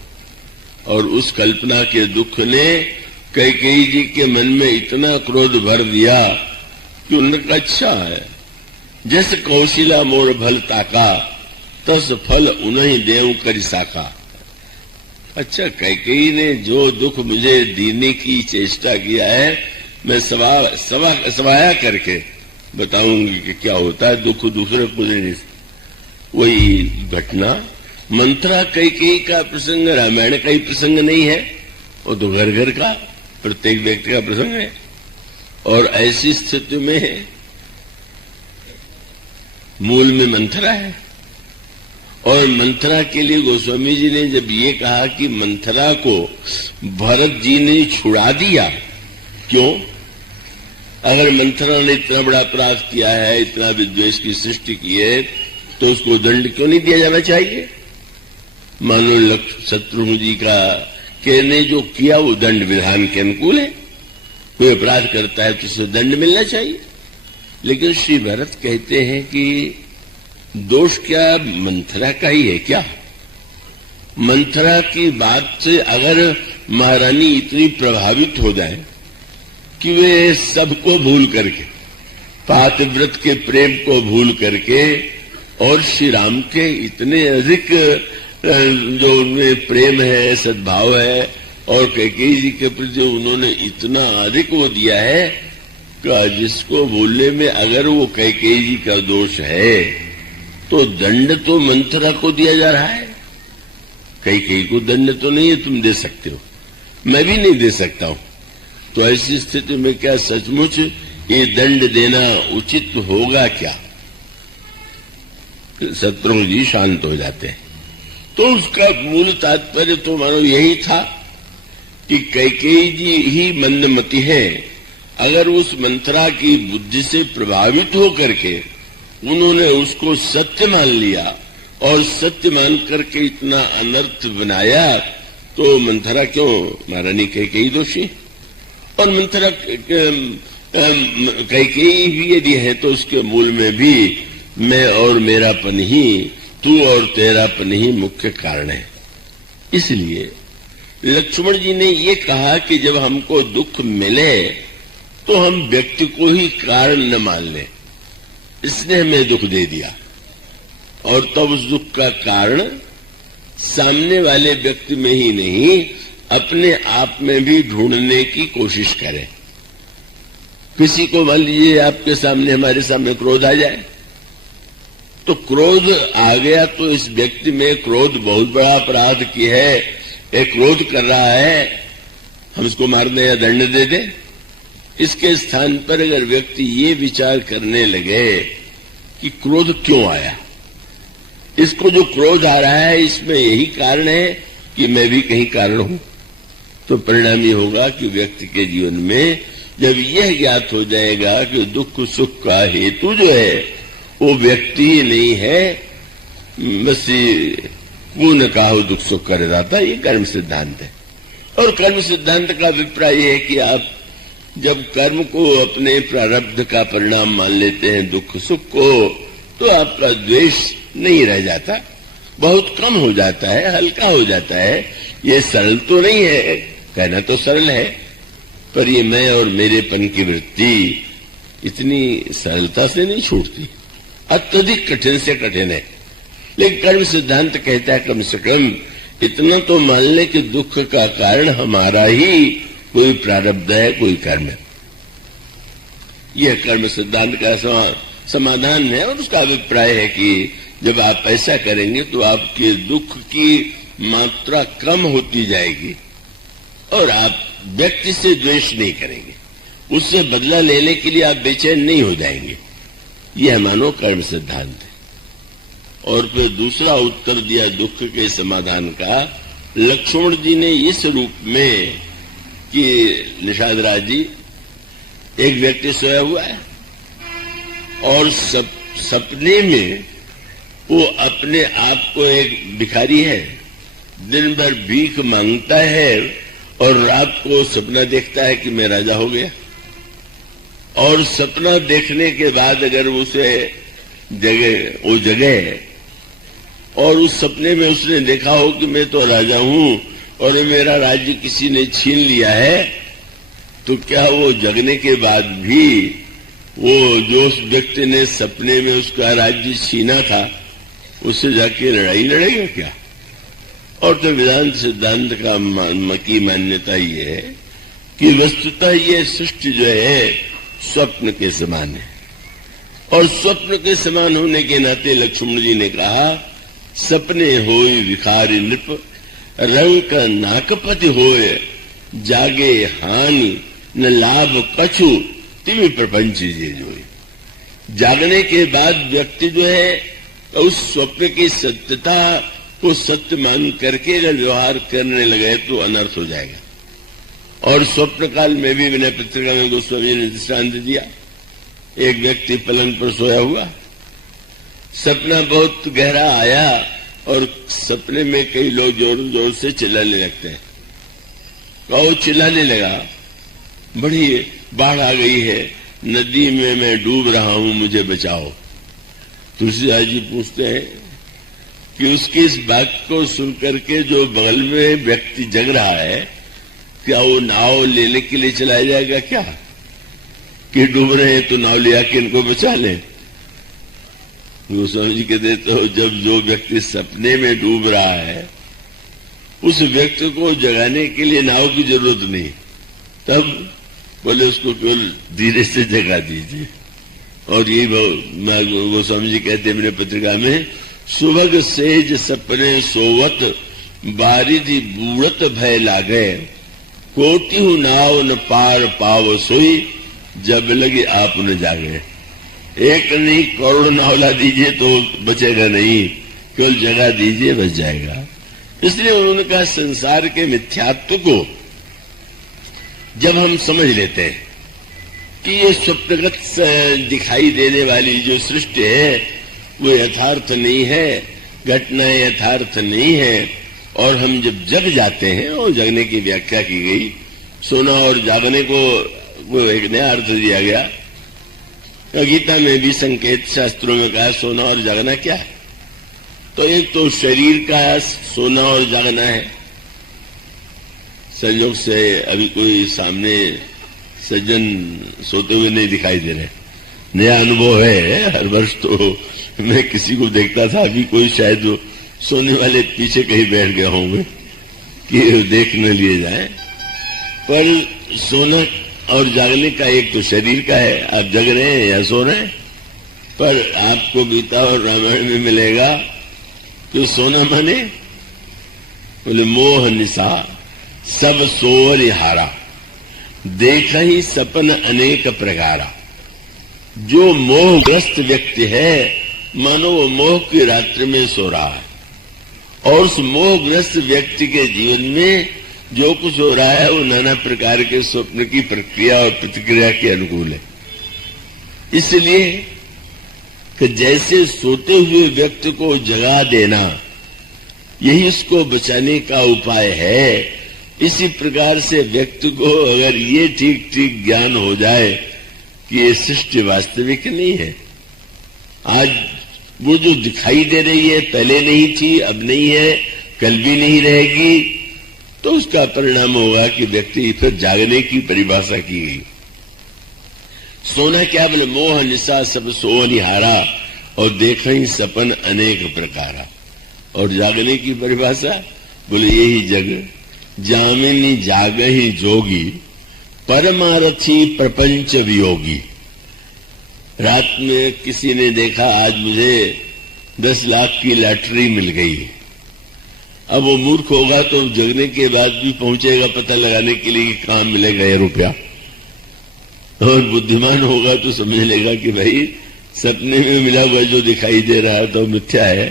और उस कल्पना के दुख ने कैकेयी जी के मन में इतना क्रोध भर दिया कि उन्होंने कहा अच्छा है, जैसे कौशिला मोर भल ताका, तस फल उन्हीं देव करि साका। अच्छा, कैकेयी ने जो दुख मुझे देने की चेष्टा किया है, मैं सवाया करके बताऊंगी कि क्या होता है दुख दूसरे को देने से। वही घटना मंथरा कैकेयी का प्रसंग रामायण का ही प्रसंग नहीं है, वो तो घर घर का प्रत्येक व्यक्ति का प्रसंग है। और ऐसी स्थिति में मूल में मंथरा है, और मंथरा के लिए गोस्वामी जी ने जब ये कहा कि मंथरा को भरत जी ने छुड़ा दिया, क्यों? अगर मंथरा ने इतना बड़ा अपराध किया है, इतना विद्वेष की सृष्टि की है, तो उसको दंड क्यों नहीं दिया जाना चाहिए? मानो शत्रुघ्न जी का ने जो किया वो दंड विधान के अनुकूल है। कोई अपराध करता है तो उसे दंड मिलना चाहिए। लेकिन श्री भरत कहते हैं कि दोष क्या मंथरा का ही है क्या? मंथरा की बात से अगर महारानी इतनी प्रभावित हो जाए कि वे सबको भूल करके, पातिव्रत के प्रेम को भूल करके और श्री राम के इतने अधिक जो उनमें प्रेम है, सद्भाव है, और कैकेयी जी के प्रति उन्होंने इतना अधिक वो दिया है कि जिसको बोलने में अगर वो कैकेयी जी का दोष है तो दंड तो मंथरा को दिया जा रहा है, कैकेयी को दंड तो नहीं है, तुम दे सकते हो, मैं भी नहीं दे सकता हूं। तो ऐसी स्थिति में क्या सचमुच ये दंड देना उचित होगा क्या? शत्रुघ्न जी शांत हो जाते हैं। तो उसका मूल तात्पर्य तो मानो यही था कि कैकेयी जी ही मंदमती है। अगर उस मंथरा की बुद्धि से प्रभावित होकर के उन्होंने उसको सत्य मान लिया और सत्य मान करके इतना अनर्थ बनाया, तो मंथरा क्यों महारानी कैकेयी दोषी? और मंथरा कैकेयी भी यदि है तो उसके मूल में भी मैं और मेरापन ही, तू और तेरापन ही मुख्य कारण है। इसलिए लक्ष्मण जी ने ये कहा कि जब हमको दुख मिले तो हम व्यक्ति को ही कारण न मान लें। इसने हमें दुख दे दिया और तब उस दुख का कारण सामने वाले व्यक्ति में ही नहीं, अपने आप में भी ढूंढने की कोशिश करें। किसी को मान लीजिए आपके सामने, हमारे सामने क्रोध आ जाए, तो क्रोध आ गया तो इस व्यक्ति में क्रोध बहुत बड़ा अपराध की है, एक क्रोध कर रहा है, हम इसको मार दें या दंड दे दें। इसके स्थान पर अगर व्यक्ति ये विचार करने लगे कि क्रोध क्यों आया, इसको जो क्रोध आ रहा है इसमें यही कारण है कि मैं भी कहीं कारण हूं, तो परिणाम ये होगा कि व्यक्ति के जीवन में जब यह ज्ञात हो जाएगा कि दुख सुख का हेतु जो है वो व्यक्ति ही नहीं है, बस गुण काहु दुख सुख कर दाता, ये कर्म सिद्धांत है। और कर्म सिद्धांत का अभिप्राय है कि आप जब कर्म को अपने प्रारब्ध का परिणाम मान लेते हैं, दुख सुख को, तो आपका द्वेष नहीं रह जाता, बहुत कम हो जाता है, हल्का हो जाता है। ये सरल तो नहीं है, कहना तो सरल है, पर ये मैं और मेरेपन की वृत्ति इतनी सरलता से नहीं छूटती, अत्यधिक कठिन से कठिन है। लेकिन कर्म सिद्धांत कहता है कम से कम इतना तो मान ले कि दुख का कारण हमारा ही कोई प्रारब्ध है, कोई कर्म है। यह कर्म सिद्धांत का समाधान है और उसका अभिप्राय है कि जब आप ऐसा करेंगे तो आपके दुख की मात्रा कम होती जाएगी और आप व्यक्ति से द्वेष नहीं करेंगे, उससे बदला लेने के लिए आप बेचैन नहीं हो जाएंगे। यह मानो कर्म सिद्धांत है। और फिर दूसरा उत्तर दिया दुख के समाधान का लक्ष्मण जी ने इस रूप में कि निषाद राज जी, एक व्यक्ति सोया हुआ है और सपने में वो अपने आप को एक भिखारी है, दिन भर भीख मांगता है और रात को सपना देखता है कि मैं राजा हो गया। और सपना देखने के बाद अगर उसे वो जगह और उस सपने में उसने देखा हो कि मैं तो राजा हूं और मेरा राज्य किसी ने छीन लिया है, तो क्या वो जगने के बाद भी वो जो उस व्यक्ति ने सपने में उसका राज्य छीना था उससे जाके लड़ाई लड़ेगा क्या? और तो वेदांत सिद्धांत की मान्यता ये है कि वस्तुतः ये सृष्टि जो है स्वप्न के समान है, और स्वप्न के समान होने के नाते लक्ष्मण जी ने कहा सपने होय विखारी नृप, रंग का नाकपति होय, जागे हानि न लाभ कछु, तिमि प्रपंच जे जोई। जागने के बाद व्यक्ति जो है उस स्वप्न की सत्यता को सत्य मान करके अगर व्यवहार करने लगे तो अनर्थ हो जाएगा। और स्वप्न काल में भी विनय पत्रिका में गोस्वामी ने दृष्टांत दिया, एक व्यक्ति पलंग पर सोया हुआ, सपना बहुत गहरा आया और सपने में कई लोग जोर जोर से चिल्लाने लगते हैं। वो चिल्लाने लगा, बड़ी बाढ़ आ गई है, नदी में मैं डूब रहा हूं, मुझे बचाओ। तुलसीदास जी पूछते हैं कि उसके इस वाक्य को सुनकर के जो बगल में व्यक्ति जग रहा है, क्या वो नाव लेने के लिए चला जाएगा क्या कि डूब रहे हैं तो नाव लिया के इनको बचा लें? गोस्वामी जी कहते तो जब जो व्यक्ति सपने में डूब रहा है उस व्यक्ति को जगाने के लिए नाव की जरूरत नहीं, तब बोले उसको केवल धीरे से जगा दीजिए। और यही गोस्वामी जी कहते हैं मेरे पत्रिका में, सुभग सेज सपने सोवत बारिधि बूढ़त भय लागे, कोटिहु नाव न पार पाव सोई, जब लगे आप न जागे। एक नहीं करोड़ नाव ला दीजिए तो बचेगा नहीं, केवल जगा दीजिए बच जाएगा। इसलिए उन्होंने कहा संसार के मिथ्यात्व को जब हम समझ लेते हैं कि ये स्वप्नगत दिखाई देने वाली जो सृष्टि है वो यथार्थ नहीं है, घटनाएं यथार्थ नहीं है, और हम जब जग जाते हैं, और जगने की व्याख्या की गई, सोना और जागने को वो एक नया अर्थ दिया गया। गीता में भी संकेत शास्त्रों में कहा सोना और जागना क्या है, तो एक तो शरीर का सोना और जागना है। संयोग से अभी कोई सामने सज्जन सोते हुए नहीं दिखाई दे रहे, नया अनुभव है। हर वर्ष तो मैं किसी को देखता था, अभी कोई शायद सोने वाले पीछे कहीं बैठ गए होंगे कि देख न लिए जाए। पर सोना और जागने का एक तो शरीर का है, आप जग रहे हैं या सो रहे हैं, पर आपको गीता और रामायण में मिलेगा कि सोना माने बोले मोह निशा सब सोवर हारा, देखा ही सपन अनेक प्रकारा। जो मोहग्रस्त व्यक्ति है मानो वो मोह की रात्रि में सो रहा है, और उस मोहग्रस्त व्यक्ति के जीवन में जो कुछ हो रहा है वो नाना प्रकार के स्वप्न की प्रक्रिया और प्रतिक्रिया के अनुकूल है। इसलिए कि जैसे सोते हुए व्यक्ति को जगा देना यही इसको बचाने का उपाय है, इसी प्रकार से व्यक्ति को अगर ये ठीक ठीक ज्ञान हो जाए कि ये सृष्टि वास्तविक नहीं है, आज वो जो दिखाई दे रही है पहले नहीं थी, अब नहीं है, कल भी नहीं रहेगी, तो उसका परिणाम होगा कि व्यक्ति फिर जागने की परिभाषा की गई। सोना क्या बोले मोह निशा सब सोनिहारा, और देखा ही सपन अनेक प्रकारा। और जागने की परिभाषा बोले यही जग जामिनी जाग ही जोगी, परमारथी प्रपंच वियोगी। रात में किसी ने देखा आज मुझे 10 लाख की लॉटरी मिल गई, अब वो मूर्ख होगा तो जगने के बाद भी पहुंचेगा पता लगाने के लिए कि कहां मिलेगा ये रुपया, और बुद्धिमान होगा तो समझ लेगा कि भाई सपने में मिला हुआ जो दिखाई दे रहा है तो मिथ्या है।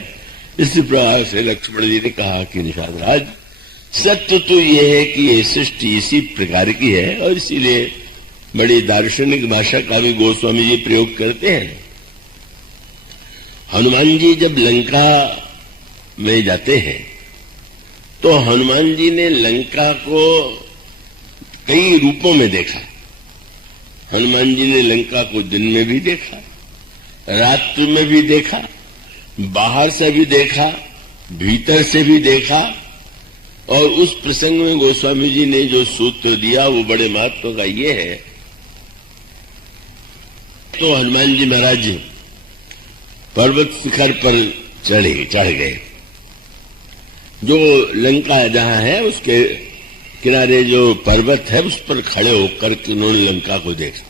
इसी प्रकार से लक्ष्मण जी ने कहा कि निषाद राज, सत्य तो यह है कि ये सृष्टि इसी प्रकार की है, और इसीलिए बड़ी दार्शनिक भाषा का भी गोस्वामी जी प्रयोग करते हैं। हनुमान जी जब लंका में जाते हैं तो हनुमान जी ने लंका को कई रूपों में देखा। हनुमान जी ने लंका को दिन में भी देखा, रात्रि में भी देखा, बाहर से भी देखा, भीतर से भी देखा, और उस प्रसंग में गोस्वामी जी ने जो सूत्र दिया वो बड़े महत्व का ये है। तो हनुमान जी महाराज पर्वत शिखर पर चढ़ गए, जो लंका जहां है उसके किनारे जो पर्वत है उस पर खड़े होकर के उन्होंने लंका को देखा,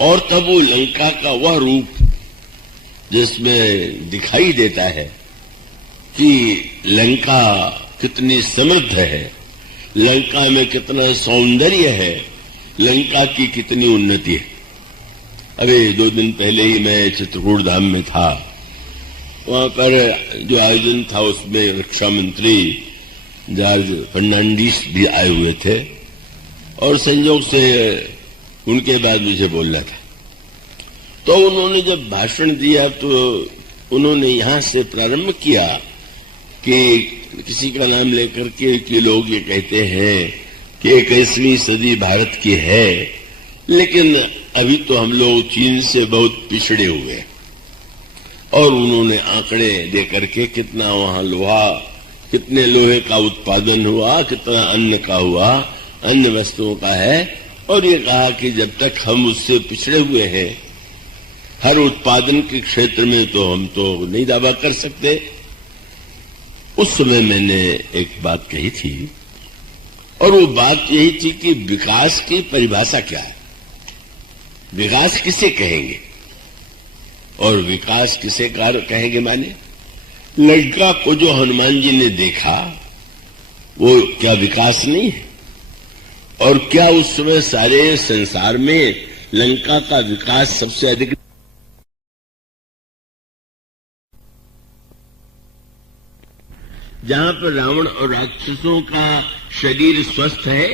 और तब वो लंका का वह रूप जिसमें दिखाई देता है कि लंका कितनी समृद्ध है, लंका में कितना सौंदर्य है, लंका की कितनी उन्नति है। अरे 2 दिन पहले ही मैं चित्रकूट धाम में था, वहां पर जो आयोजन था उसमें रक्षा मंत्री जॉर्ज फर्नांडिस भी आए हुए थे, और संयोग से उनके बाद मुझे बोलना था। तो उन्होंने जब भाषण दिया तो उन्होंने यहां से प्रारंभ किया कि किसी का नाम लेकर के कि लोग ये कहते हैं कि 21वीं सदी भारत की है, लेकिन अभी तो हम लोग चीन से बहुत पिछड़े हुए हैं। और उन्होंने आंकड़े दे करके कितना वहां लोहा, कितने लोहे का उत्पादन हुआ, कितना अन्न का हुआ, अन्य वस्तुओं का है, और ये कहा कि जब तक हम उससे पिछड़े हुए हैं हर उत्पादन के क्षेत्र में तो हम तो नहीं दावा कर सकते। उस समय मैंने एक बात कही थी, और वो बात यही थी कि विकास की परिभाषा क्या है, विकास किसे कहेंगे और विकास किसे कहेंगे। माने लंका को जो हनुमान जी ने देखा वो क्या विकास नहीं है? और क्या उस समय सारे संसार में लंका का विकास सबसे अधिक? जहां पर रावण और राक्षसों का शरीर स्वस्थ है,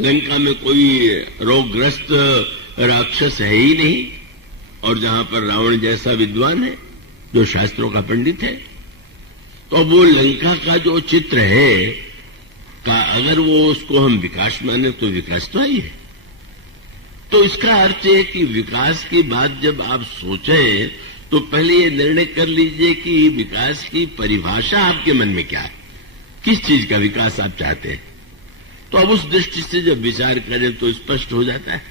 लंका में कोई रोगग्रस्त राक्षस है ही नहीं, और जहां पर रावण जैसा विद्वान है जो शास्त्रों का पंडित है, तो वो लंका का जो चित्र है का अगर वो उसको हम विकास माने तो विकास तो ही है। तो इसका अर्थ है कि विकास की बात जब आप सोचें तो पहले ये निर्णय कर लीजिए कि विकास की परिभाषा आपके मन में क्या है, किस चीज का विकास आप चाहते हैं। तो अब उस दृष्टि से जब विचार करें तो स्पष्ट हो जाता है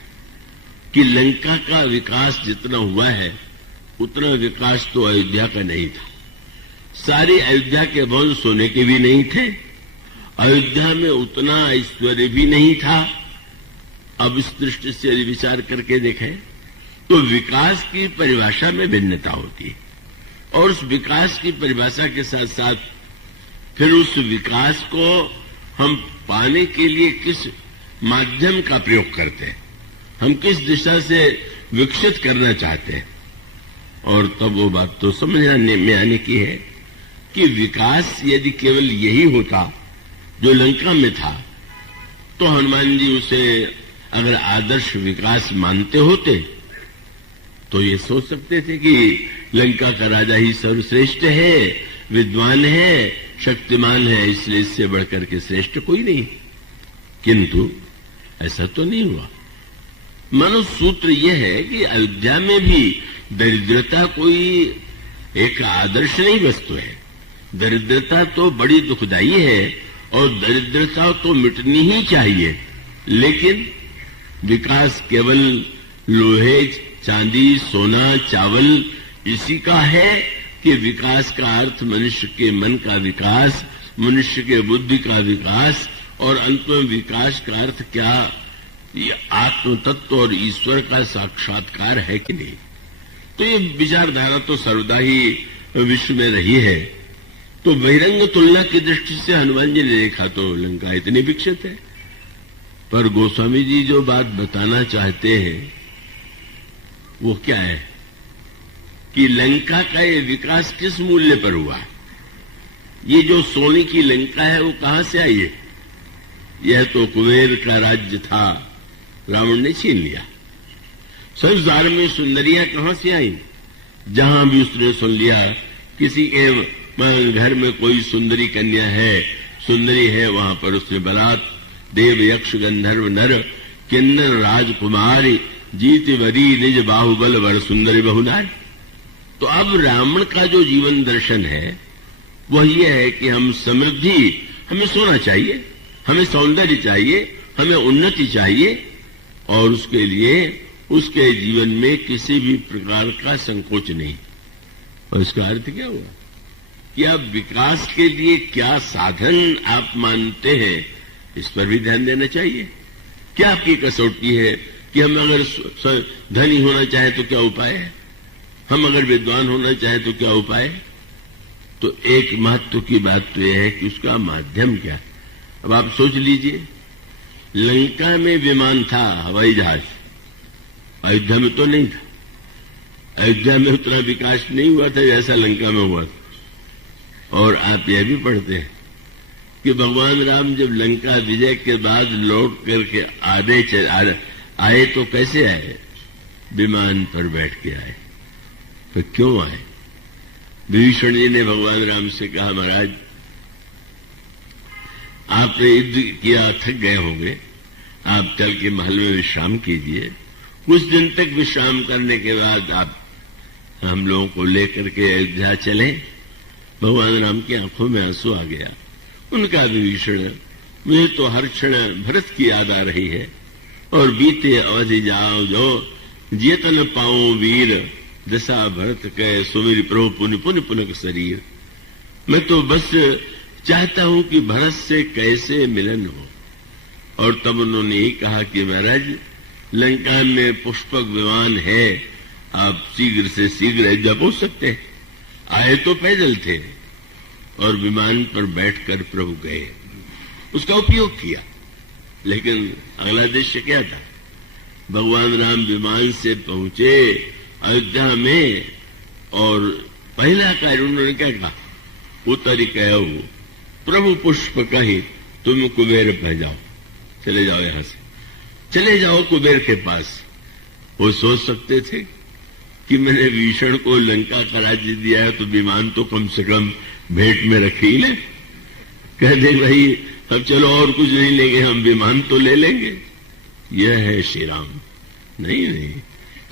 कि लंका का विकास जितना हुआ है उतना विकास तो अयोध्या का नहीं था। सारी अयोध्या के भवन सोने के भी नहीं थे, अयोध्या में उतना ऐश्वर्य भी नहीं था। अब इस दृष्टि से यदि विचार करके देखें तो विकास की परिभाषा में भिन्नता होती है, और उस विकास की परिभाषा के साथ साथ फिर उस विकास को हम पाने के लिए किस माध्यम का प्रयोग करते हैं, हम किस दिशा से विकसित करना चाहते हैं। और तब वो बात तो समझने में आने की है कि विकास यदि केवल यही होता जो लंका में था, तो हनुमान जी उसे अगर आदर्श विकास मानते होते तो ये सोच सकते थे कि लंका का राजा ही सर्वश्रेष्ठ है, विद्वान है, शक्तिमान है, इसलिए इससे बढ़कर के श्रेष्ठ कोई नहीं। किंतु ऐसा तो नहीं हुआ। मानो सूत्र यह है कि अयोध्या में भी दरिद्रता कोई एक आदर्श नहीं वस्तु है। दरिद्रता तो बड़ी दुखदायी है और दरिद्रता तो मिटनी ही चाहिए, लेकिन विकास केवल लोहे, चांदी, सोना, चावल इसी का है कि विकास का अर्थ मनुष्य के मन का विकास, मनुष्य के बुद्धि का विकास, और अंत में विकास का अर्थ क्या, ये आत्म तत्व और ईश्वर का साक्षात्कार है कि नहीं। तो ये विचारधारा तो सर्वदा ही विश्व में रही है। तो बहिरंग तुलना की दृष्टि से हनुमान जी ने देखा तो लंका इतनी विकसित है, पर गोस्वामी जी जो बात बताना चाहते हैं वो क्या है कि लंका का ये विकास किस मूल्य पर हुआ। ये जो सोने की लंका है वो कहां से आई है? यह तो कुबेर का राज्य था, रावण ने छीन लिया। संसार में सुंदरियां कहां से आई? जहां भी उसने सुन लिया किसी के घर में कोई सुंदरी कन्या है, सुंदरी है, वहां पर उसने बरात, देव, यक्ष, गंधर्व, नर, किन्नर, राजकुमारी, जीत वरी, निज बाहुबल, वर सुंदरी बहुनार। तो अब रावण का जो जीवन दर्शन है वह यह है कि हम समृद्धि, हमें सोना चाहिए, हमें सौंदर्य चाहिए, हमें उन्नति चाहिए, और उसके लिए उसके जीवन में किसी भी प्रकार का संकोच नहीं। और इसका अर्थ क्या हुआ कि आप विकास के लिए क्या साधन आप मानते हैं, इस पर भी ध्यान देना चाहिए। क्या आपकी कसौटी है कि हम अगर धनी होना चाहे तो क्या उपाय है, हम अगर विद्वान होना चाहे तो क्या उपाय है? तो एक महत्व की बात तो यह है कि उसका माध्यम क्या। अब आप सोच लीजिए, लंका में विमान था, हवाई जहाज, अयोध्या में तो नहीं था। अयोध्या में उतना विकास नहीं हुआ था जैसा लंका में हुआ था। और आप यह भी पढ़ते हैं कि भगवान राम जब लंका विजय के बाद लौट करके आए तो कैसे आए? विमान पर बैठ के आए। तो क्यों आए? विभीषण जी ने भगवान राम से कहा, महाराज आपने युद्ध किया, थक गए होंगे, आप चल के महल में विश्राम कीजिए। कुछ दिन तक विश्राम करने के बाद आप हम लोगों को लेकर के अयोध्या चले। भगवान राम की आंखों में आंसू आ गया। उनका विभीषण, मुझे तो हर क्षण भरत की याद आ रही है। और बीते अवधि जाओ जो जेत न पाओ वीर, दशा भरत कह सुमिर प्रभु पुनि पुनि पुनक शरीर। मैं तो बस चाहता हूं कि भरत से कैसे मिलन हो। और तब उन्होंने ही कहा कि महाराज, लंका में पुष्पक विमान है, आप शीघ्र से शीघ्र अयोध्या पहुंच सकते हैं। आए तो पैदल थे और विमान पर बैठकर प्रभु गए, उसका उपयोग किया। लेकिन अगला दृश्य क्या था? भगवान राम विमान से पहुंचे अयोध्या में और पहला कार्य उन्होंने क्या कहा? उतरी कहो प्रभु पुष्प कही तुम कुबेर पह जाओ, चले जाओ, यहां से चले जाओ कुबेर के पास। वो सोच सकते थे कि मैंने विभीषण को लंका का राज्य दिया है तो विमान तो कम से कम भेंट में रखे ही ले। कह दे भाई अब चलो और कुछ नहीं लेंगे, हम विमान तो ले लेंगे। यह है श्री राम। नहीं नहीं,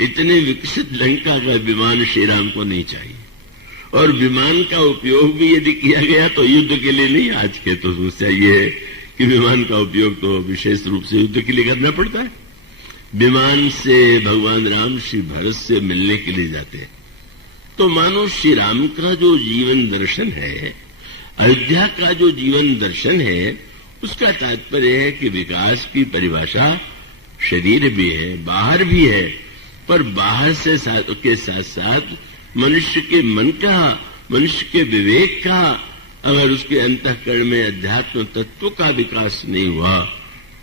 इतने विकसित लंका का विमान श्री राम को नहीं चाहिए। और विमान का उपयोग भी यदि किया गया तो युद्ध के लिए नहीं। आज के तो समस्या ये है कि विमान का उपयोग तो विशेष रूप से युद्ध के लिए करना पड़ता है। विमान से भगवान राम श्री भरत से मिलने के लिए जाते हैं। तो मानो श्री राम का जो जीवन दर्शन है, अयोध्या का जो जीवन दर्शन है, उसका तात्पर्य है कि विकास की परिभाषा शरीर भी है, बाहर भी है, पर बाहर से के साथ साथ मनुष्य के मन का, मनुष्य के विवेक का, अगर उसके अंतःकरण में अध्यात्म तत्व का विकास नहीं हुआ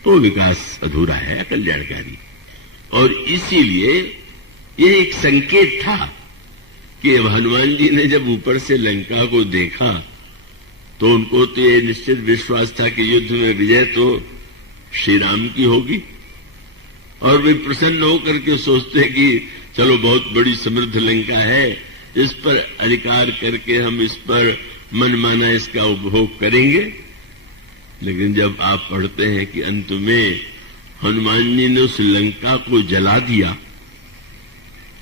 तो विकास अधूरा है, कल्याणकारी। और इसीलिए यह एक संकेत था कि हनुमान जी ने जब ऊपर से लंका को देखा तो उनको तो यह निश्चित विश्वास था कि युद्ध में विजय तो श्री राम की होगी। और वे प्रसन्न होकर के सोचते कि चलो बहुत बड़ी समृद्ध लंका है, इस पर अधिकार करके हम इस पर मनमाना इसका उपभोग करेंगे। लेकिन जब आप पढ़ते हैं कि अंत में हनुमान जी ने उस लंका को जला दिया,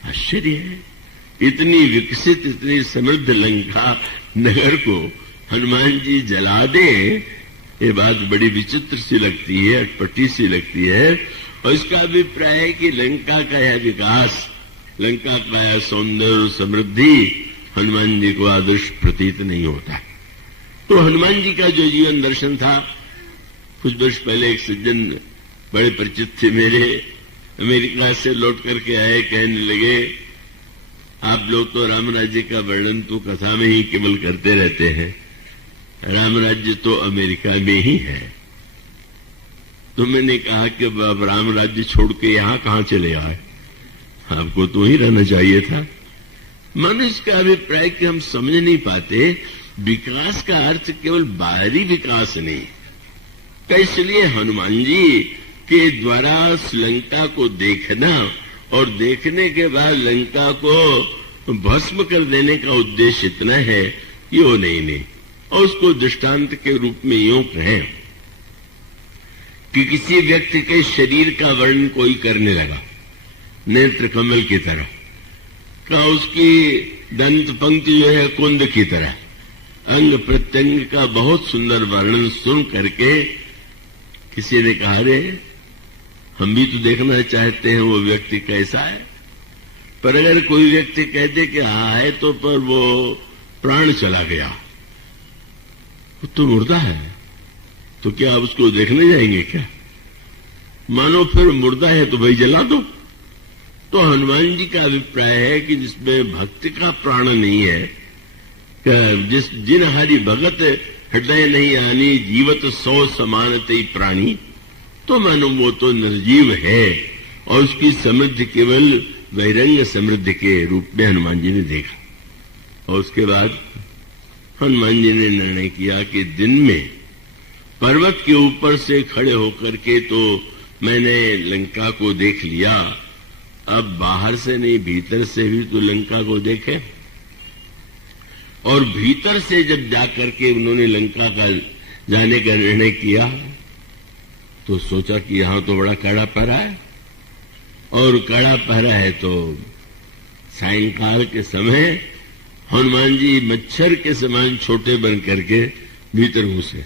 आश्चर्य है, इतनी विकसित, इतनी समृद्ध लंका नगर को हनुमान जी जला दें, ये बात बड़ी विचित्र सी लगती है, अटपटी सी लगती है। और इसका अभिप्राय है कि लंका का यह विकास, लंका का यह सौंदर्य और समृद्धि हनुमान जी को आदर्श प्रतीत नहीं होता। तो हनुमान जी का जो जीवन दर्शन था, कुछ वर्ष पहले एक सज्जन बड़े परिचित थे मेरे, अमेरिका से लौट करके आए, कहने लगे आप लोग तो राम राज्य का वर्णन तो कथा में ही केवल करते रहते हैं, राम राज्य तो अमेरिका में ही है। तो मैंने कहा कि अब राम राज्य छोड़ के यहां कहां चले आए, आपको तो ही रहना चाहिए था। मनुष्य का अभिप्राय कि हम समझ नहीं पाते विकास का अर्थ केवल बाहरी विकास नहीं। तो इसलिए हनुमान जी के द्वारा लंका को देखना और देखने के बाद लंका को भस्म कर देने का उद्देश्य इतना है, यो नहीं। और उसको दृष्टांत के रूप में यूं कहें कि किसी व्यक्ति के शरीर का वर्णन कोई करने लगा, नेत्र कमल की तरह का, उसकी दंत पंक्ति जो है कुंद की तरह, अंग प्रत्यंग का बहुत सुंदर वर्णन सुन करके किसी ने कहा, रे हम भी तो देखना चाहते हैं वो व्यक्ति कैसा है। पर अगर कोई व्यक्ति कह दे कि हाँ है तो पर वो प्राण चला गया, वो तो मुर्दा है, तो क्या आप उसको देखने जाएंगे क्या? मानो फिर मुर्दा है तो भाई जला दो। तो हनुमान जी का अभिप्राय है कि जिसमें भक्ति का प्राण नहीं है, जिन हरि भगत हृदय नहीं आनी, जीवत सौ समानते प्राणी, तो मानो वो तो निर्जीव है। और उसकी समृद्धि केवल बहिरंग समृद्धि के रूप में हनुमान जी ने देखा। और उसके बाद हनुमान जी ने निर्णय किया कि दिन में पर्वत के ऊपर से खड़े होकर के तो मैंने लंका को देख लिया, अब बाहर से नहीं भीतर से भी तो लंका को देखे। और भीतर से जब जाकर के उन्होंने लंका का जाने का निर्णय किया तो सोचा कि यहां तो बड़ा कड़ा पहरा है, और कड़ा पहरा है तो सायंकाल के समय हनुमान जी मच्छर के समान छोटे बन करके भीतर घुसे।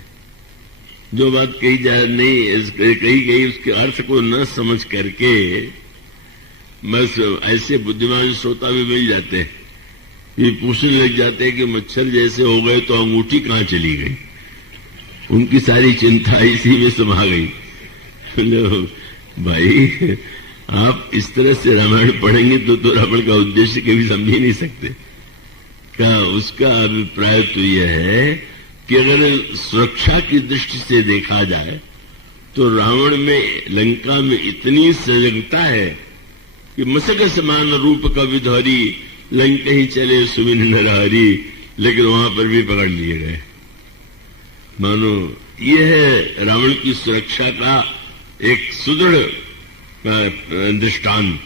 जो बात कही कही गई उसके अर्थ को न समझ करके बस ऐसे बुद्धिमान श्रोता भी मिल जाते हैं, ये पूछने लग जाते हैं कि मच्छर जैसे हो गए तो अंगूठी कहां चली गई। उनकी सारी चिंता इसी में समा गई। भाई आप इस तरह से रामायण पढ़ेंगे तो रावण का उद्देश्य कभी समझ ही नहीं सकते। का उसका अभिप्राय तो यह है कि अगर सुरक्षा की दृष्टि से देखा जाए तो रावण में, लंका में इतनी सजगता है कि मसक समान रूप का विधौरी लंका ही चले सुमिन नरहरी, लेकिन वहां पर भी पकड़ लिए गए। मानो यह है रावण की सुरक्षा का एक सुदृढ़ दृष्टांत।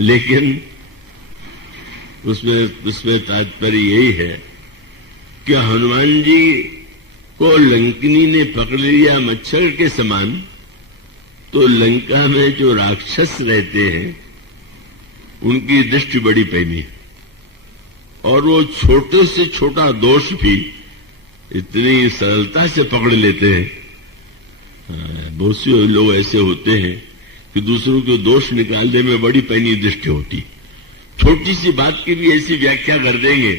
लेकिन उसमें तात्पर्य यही है कि हनुमान जी को लंकिनी ने पकड़ लिया मच्छर के समान, तो लंका में जो राक्षस रहते हैं उनकी दृष्टि बड़ी पैनी है, और वो छोटे से छोटा दोष भी इतनी सरलता से पकड़ लेते हैं। बहुत से लोग ऐसे होते हैं कि दूसरों के दोष निकालने में बड़ी पैनी दृष्टि होती, छोटी सी बात की भी ऐसी व्याख्या कर देंगे।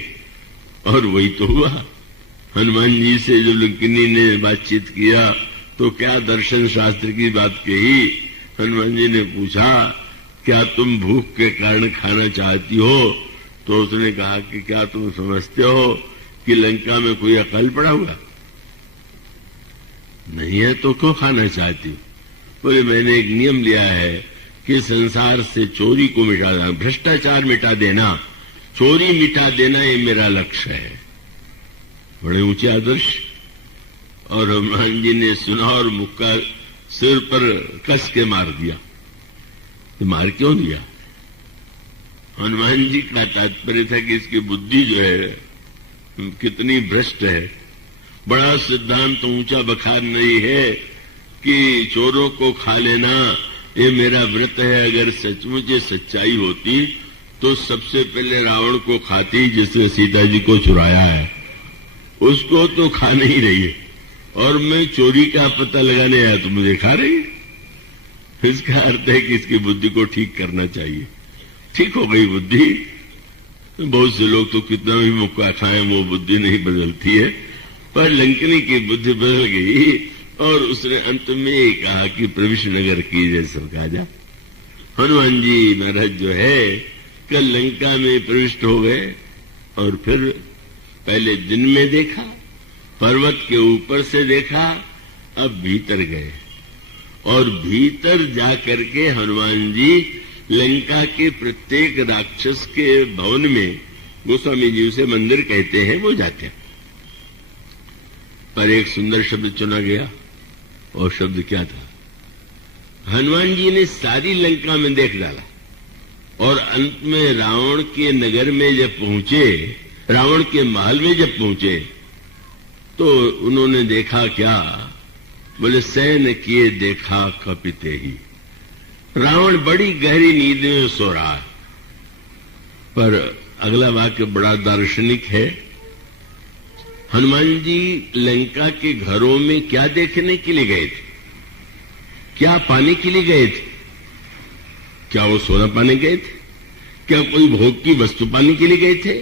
और वही तो हुआ, हनुमान जी से जब लंकिनी ने बातचीत किया तो क्या दर्शन शास्त्र की बात कही। हनुमान जी ने पूछा क्या तुम भूख के कारण खाना चाहती हो, तो उसने कहा कि क्या तुम समझते हो कि लंका में कोई अकल पड़ा हुआ नहीं है, तो क्यों खाना चाहती हो? बोले मैंने एक नियम लिया है कि संसार से चोरी को मिटा देना, भ्रष्टाचार मिटा देना, चोरी मिटा देना, ये मेरा लक्ष्य है। बड़े ऊंचे आदर्श। और हनुमान जी ने सुना और मुक्का सिर पर कस के मार दिया। तो मार क्यों दिया? हनुमान जी का तात्पर्य था कि इसकी बुद्धि जो है कितनी भ्रष्ट है। बड़ा सिद्धांत ऊंचा बखार नहीं है कि चोरों को खा लेना ये मेरा व्रत है। अगर सचमुच ये सच्चाई होती तो सबसे पहले रावण को खाती जिसने सीता जी को चुराया है, उसको तो खा नहीं रही है, और मैं चोरी का पता लगाने आया तो मुझे खा रही है। इसका अर्थ है कि इसकी बुद्धि को ठीक करना चाहिए। ठीक हो गई बुद्धि। बहुत से लोग तो कितना भी मुक्का खाएं वो बुद्धि नहीं बदलती है, पर लंकिनी की बुद्धि बदल गई और उसने अंत में ये कहा कि प्रविष्ट नगर की जैसे कहा जा। हनुमान जी महाराज जो है कल लंका में प्रविष्ट हो गए, और फिर पहले दिन में देखा, पर्वत के ऊपर से देखा, अब भीतर गए, और भीतर जाकर के हनुमान जी लंका के प्रत्येक राक्षस के भवन में, गोस्वामी जी उसे मंदिर कहते हैं, वो जाते हैं। पर एक सुंदर शब्द चुना गया, और शब्द क्या था? हनुमान जी ने सारी लंका में देख डाला, और अंत में रावण के नगर में जब पहुंचे, रावण के महल में जब पहुंचे, तो उन्होंने देखा क्या? बोले सैन किए देखा कपिते ही। रावण बड़ी गहरी नींद में सो रहा है। पर अगला वाक्य बड़ा दार्शनिक है। हनुमान जी लंका के घरों में क्या देखने के लिए गए थे? क्या पाने के लिए गए थे? क्या वो सोना पाने गए थे? क्या कोई भोग की वस्तु पाने के लिए गए थे?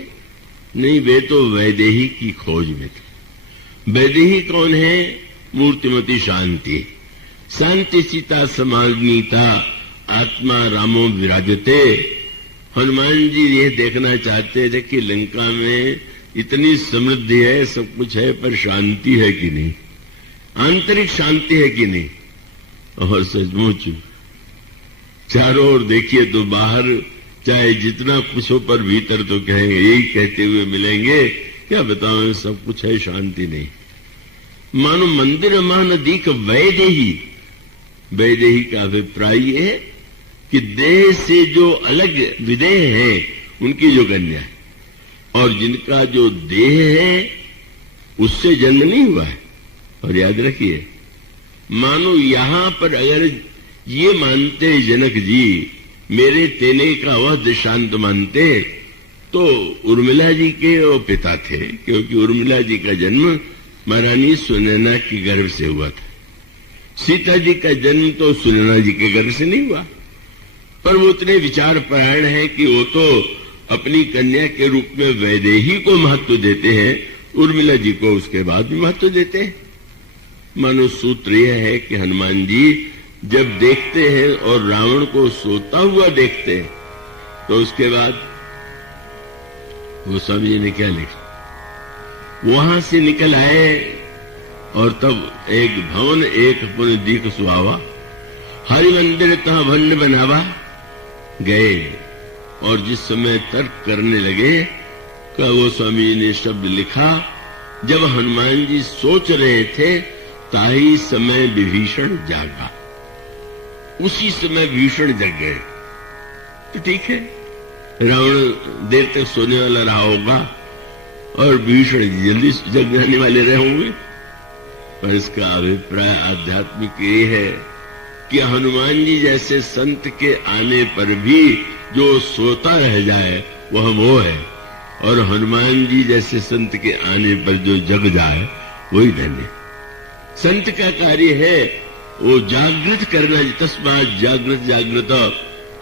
नहीं, वे तो वैदेही की खोज में थे। वैदेही कौन है? मूर्तिमती शांति। शांति सीता समानीता आत्मा रामो विराजते। हनुमान जी ये देखना चाहते थे कि लंका में इतनी समृद्धि है, सब कुछ है, पर शांति है कि नहीं, आंतरिक शांति है कि नहीं। और सचमुच चारों ओर देखिए तो बाहर चाहे जितना कुछ हो, पर भीतर तो कहेंगे, यही कहते हुए मिलेंगे, क्या बताओ, सब कुछ है, शांति नहीं। मानो मंदिर मान दीक वैदेही। वैदेही का अभिप्राय यह है कि देह से जो अलग विदेह है उनकी जो कन्या है, और जिनका जो देह है उससे जन्म नहीं हुआ है। और याद रखिए, मानो यहां पर अगर ये मानते जनक जी मेरे तेने का वह दृष्टांत मानते तो उर्मिला जी के वो पिता थे, क्योंकि उर्मिला जी का जन्म महारानी सुनैना की गर्भ से हुआ था। सीता जी का जन्म तो सुनैना जी के गर्भ से नहीं हुआ, पर वो उतने विचार परायण है कि वो तो अपनी कन्या के रूप में वैदेही को महत्व देते हैं, उर्मिला जी को उसके बाद भी महत्व देते हैं। मानो सूत्र यह है कि हनुमान जी जब देखते हैं और रावण को सोता हुआ देखते हैं तो उसके बाद गोस्वामी जी ने क्या लिखा, वहां से निकल आए और तब एक भवन एक पुन दीख सुहावा, हरि मंदिर तहां भंड बनावा गए। और जिस समय तर्क करने लगे का गोस्वामी जी ने शब्द लिखा, जब हनुमान जी सोच रहे थे ताही समय विभीषण जागा, उसी समय भीषण जग गए। तो ठीक है, रावण देर तक सोने वाला रहा होगा और भीषण जल्दी जग जाने वाले रहे होंगे, पर इसका अभिप्राय आध्यात्मिक ये है कि हनुमान जी जैसे संत के आने पर भी जो सोता रह जाए वह मोह है, और हनुमान जी जैसे संत के आने पर जो जग जाए वही धन्य। संत का कार्य है वो जागृत करना, तस्मात् जागृत जागृत।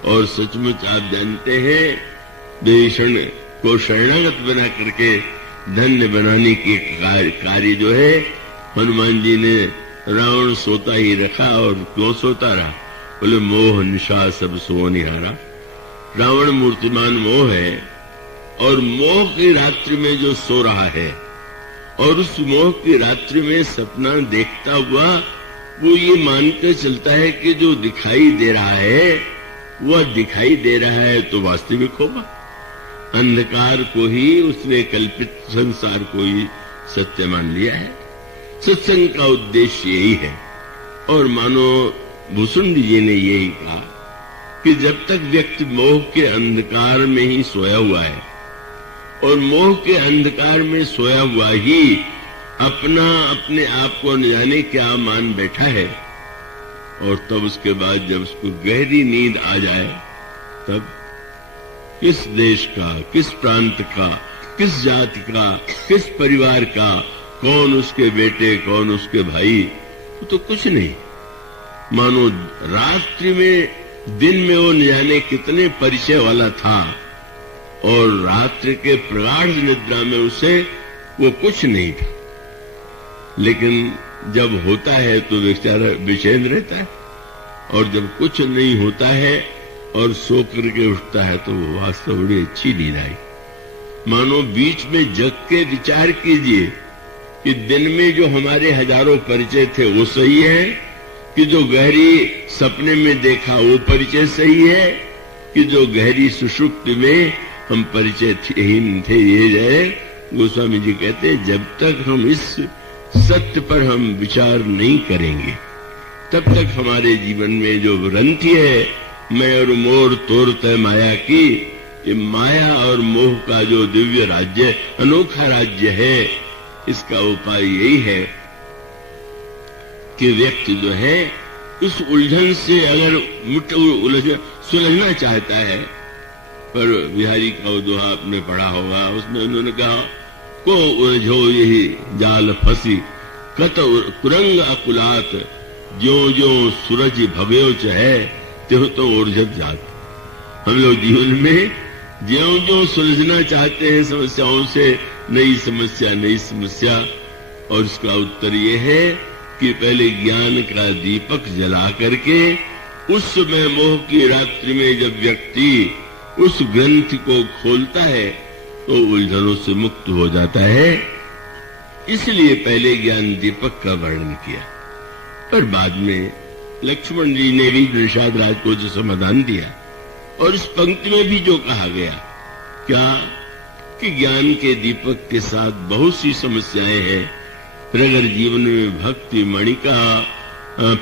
और सचमुच आप जानते हैं विभीषण को शरणागत बना करके धन्य बनाने के कार्य जो है हनुमान जी ने रावण सोता ही रखा। और क्यों सोता रहा? बोले मोह निशा सब सो निहारा। रावण मूर्तिमान मोह है, और मोह की रात्रि में जो सो रहा है और उस मोह की रात्रि में सपना देखता हुआ वो ये मानकर चलता है कि जो दिखाई दे रहा है वह दिखाई दे रहा है तो वास्तविक होगा। अंधकार को ही उसने कल्पित संसार को ही सत्य मान लिया है। सत्संग का उद्देश्य यही है। और मानो भुसुंडी जी ने यही कहा कि जब तक व्यक्ति मोह के अंधकार में ही सोया हुआ है और मोह के अंधकार में सोया हुआ ही अपने आप को न जाने क्या मान बैठा है, और तब उसके बाद जब उसको गहरी नींद आ जाए तब किस देश का, किस प्रांत का, किस जाति का, किस परिवार का, कौन उसके बेटे, कौन उसके भाई, वो तो कुछ नहीं। मानो रात्रि में दिन में वो न जाने कितने परिचय वाला था, और रात्रि के प्रगाढ़ निद्रा में उसे वो कुछ नहीं था। लेकिन जब होता है तो बेचारा बेचैन रहता है, और जब कुछ नहीं होता है और सो करके उठता है तो वो वास्तव बड़ी अच्छी नींद आई। मानो बीच में जग के विचार कीजिए कि दिन में जो हमारे हजारों परिचय थे वो सही है, कि जो गहरी सपने में देखा वो परिचय सही है, कि जो गहरी सुषुप्ति में हम परिचयहीन थे। ये जय गोस्वामी जी कहते हैं जब तक हम इस सत्य पर हम विचार नहीं करेंगे तब तक हमारे जीवन में जो ग्रंथि है मैं और मोर तोर तय माया की, ये माया और मोह का जो दिव्य राज्य, अनोखा राज्य है, इसका उपाय यही है कि व्यक्ति जो है उस उलझन से अगर सुलझना चाहता है, पर बिहारी का वो दोहा आपने पढ़ा होगा, उसमें उन्होंने कहा को उलझो यही जाल फंसी कत कुरंग अकुलात, ज्यो ज्यो सूरज भव्यो चहे त्यों तो उलझत जात। हम लोग जीवन में ज्यों ज्यों सुलझना चाहते हैं समस्याओं से, नई समस्या, और उसका उत्तर ये है कि पहले ज्ञान का दीपक जला करके उस समय मोह की रात्रि में जब व्यक्ति उस ग्रंथ को खोलता है तो उलझनों से मुक्त हो जाता है। इसलिए पहले ज्ञान दीपक का वर्णन किया, पर बाद में लक्ष्मण जी ने भी निषाद राज को जो समाधान दिया, और इस पंक्ति में भी जो कहा गया क्या कि ज्ञान के दीपक के साथ बहुत सी समस्याएं हैं, फिर अगर जीवन में भक्ति मणि का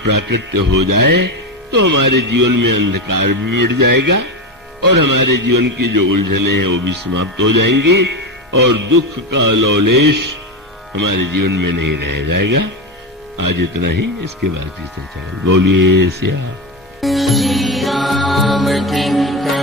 प्राकट्य हो जाए तो हमारे जीवन में अंधकार भी मिट जाएगा और हमारे जीवन की जो उलझने हैं वो भी समाप्त हो जाएंगी, और दुख का लौलेश हमारे जीवन में नहीं रह जाएगा। आज इतना ही, इसके बाद की चर्चा बोलिए श्री राम। किङ्करं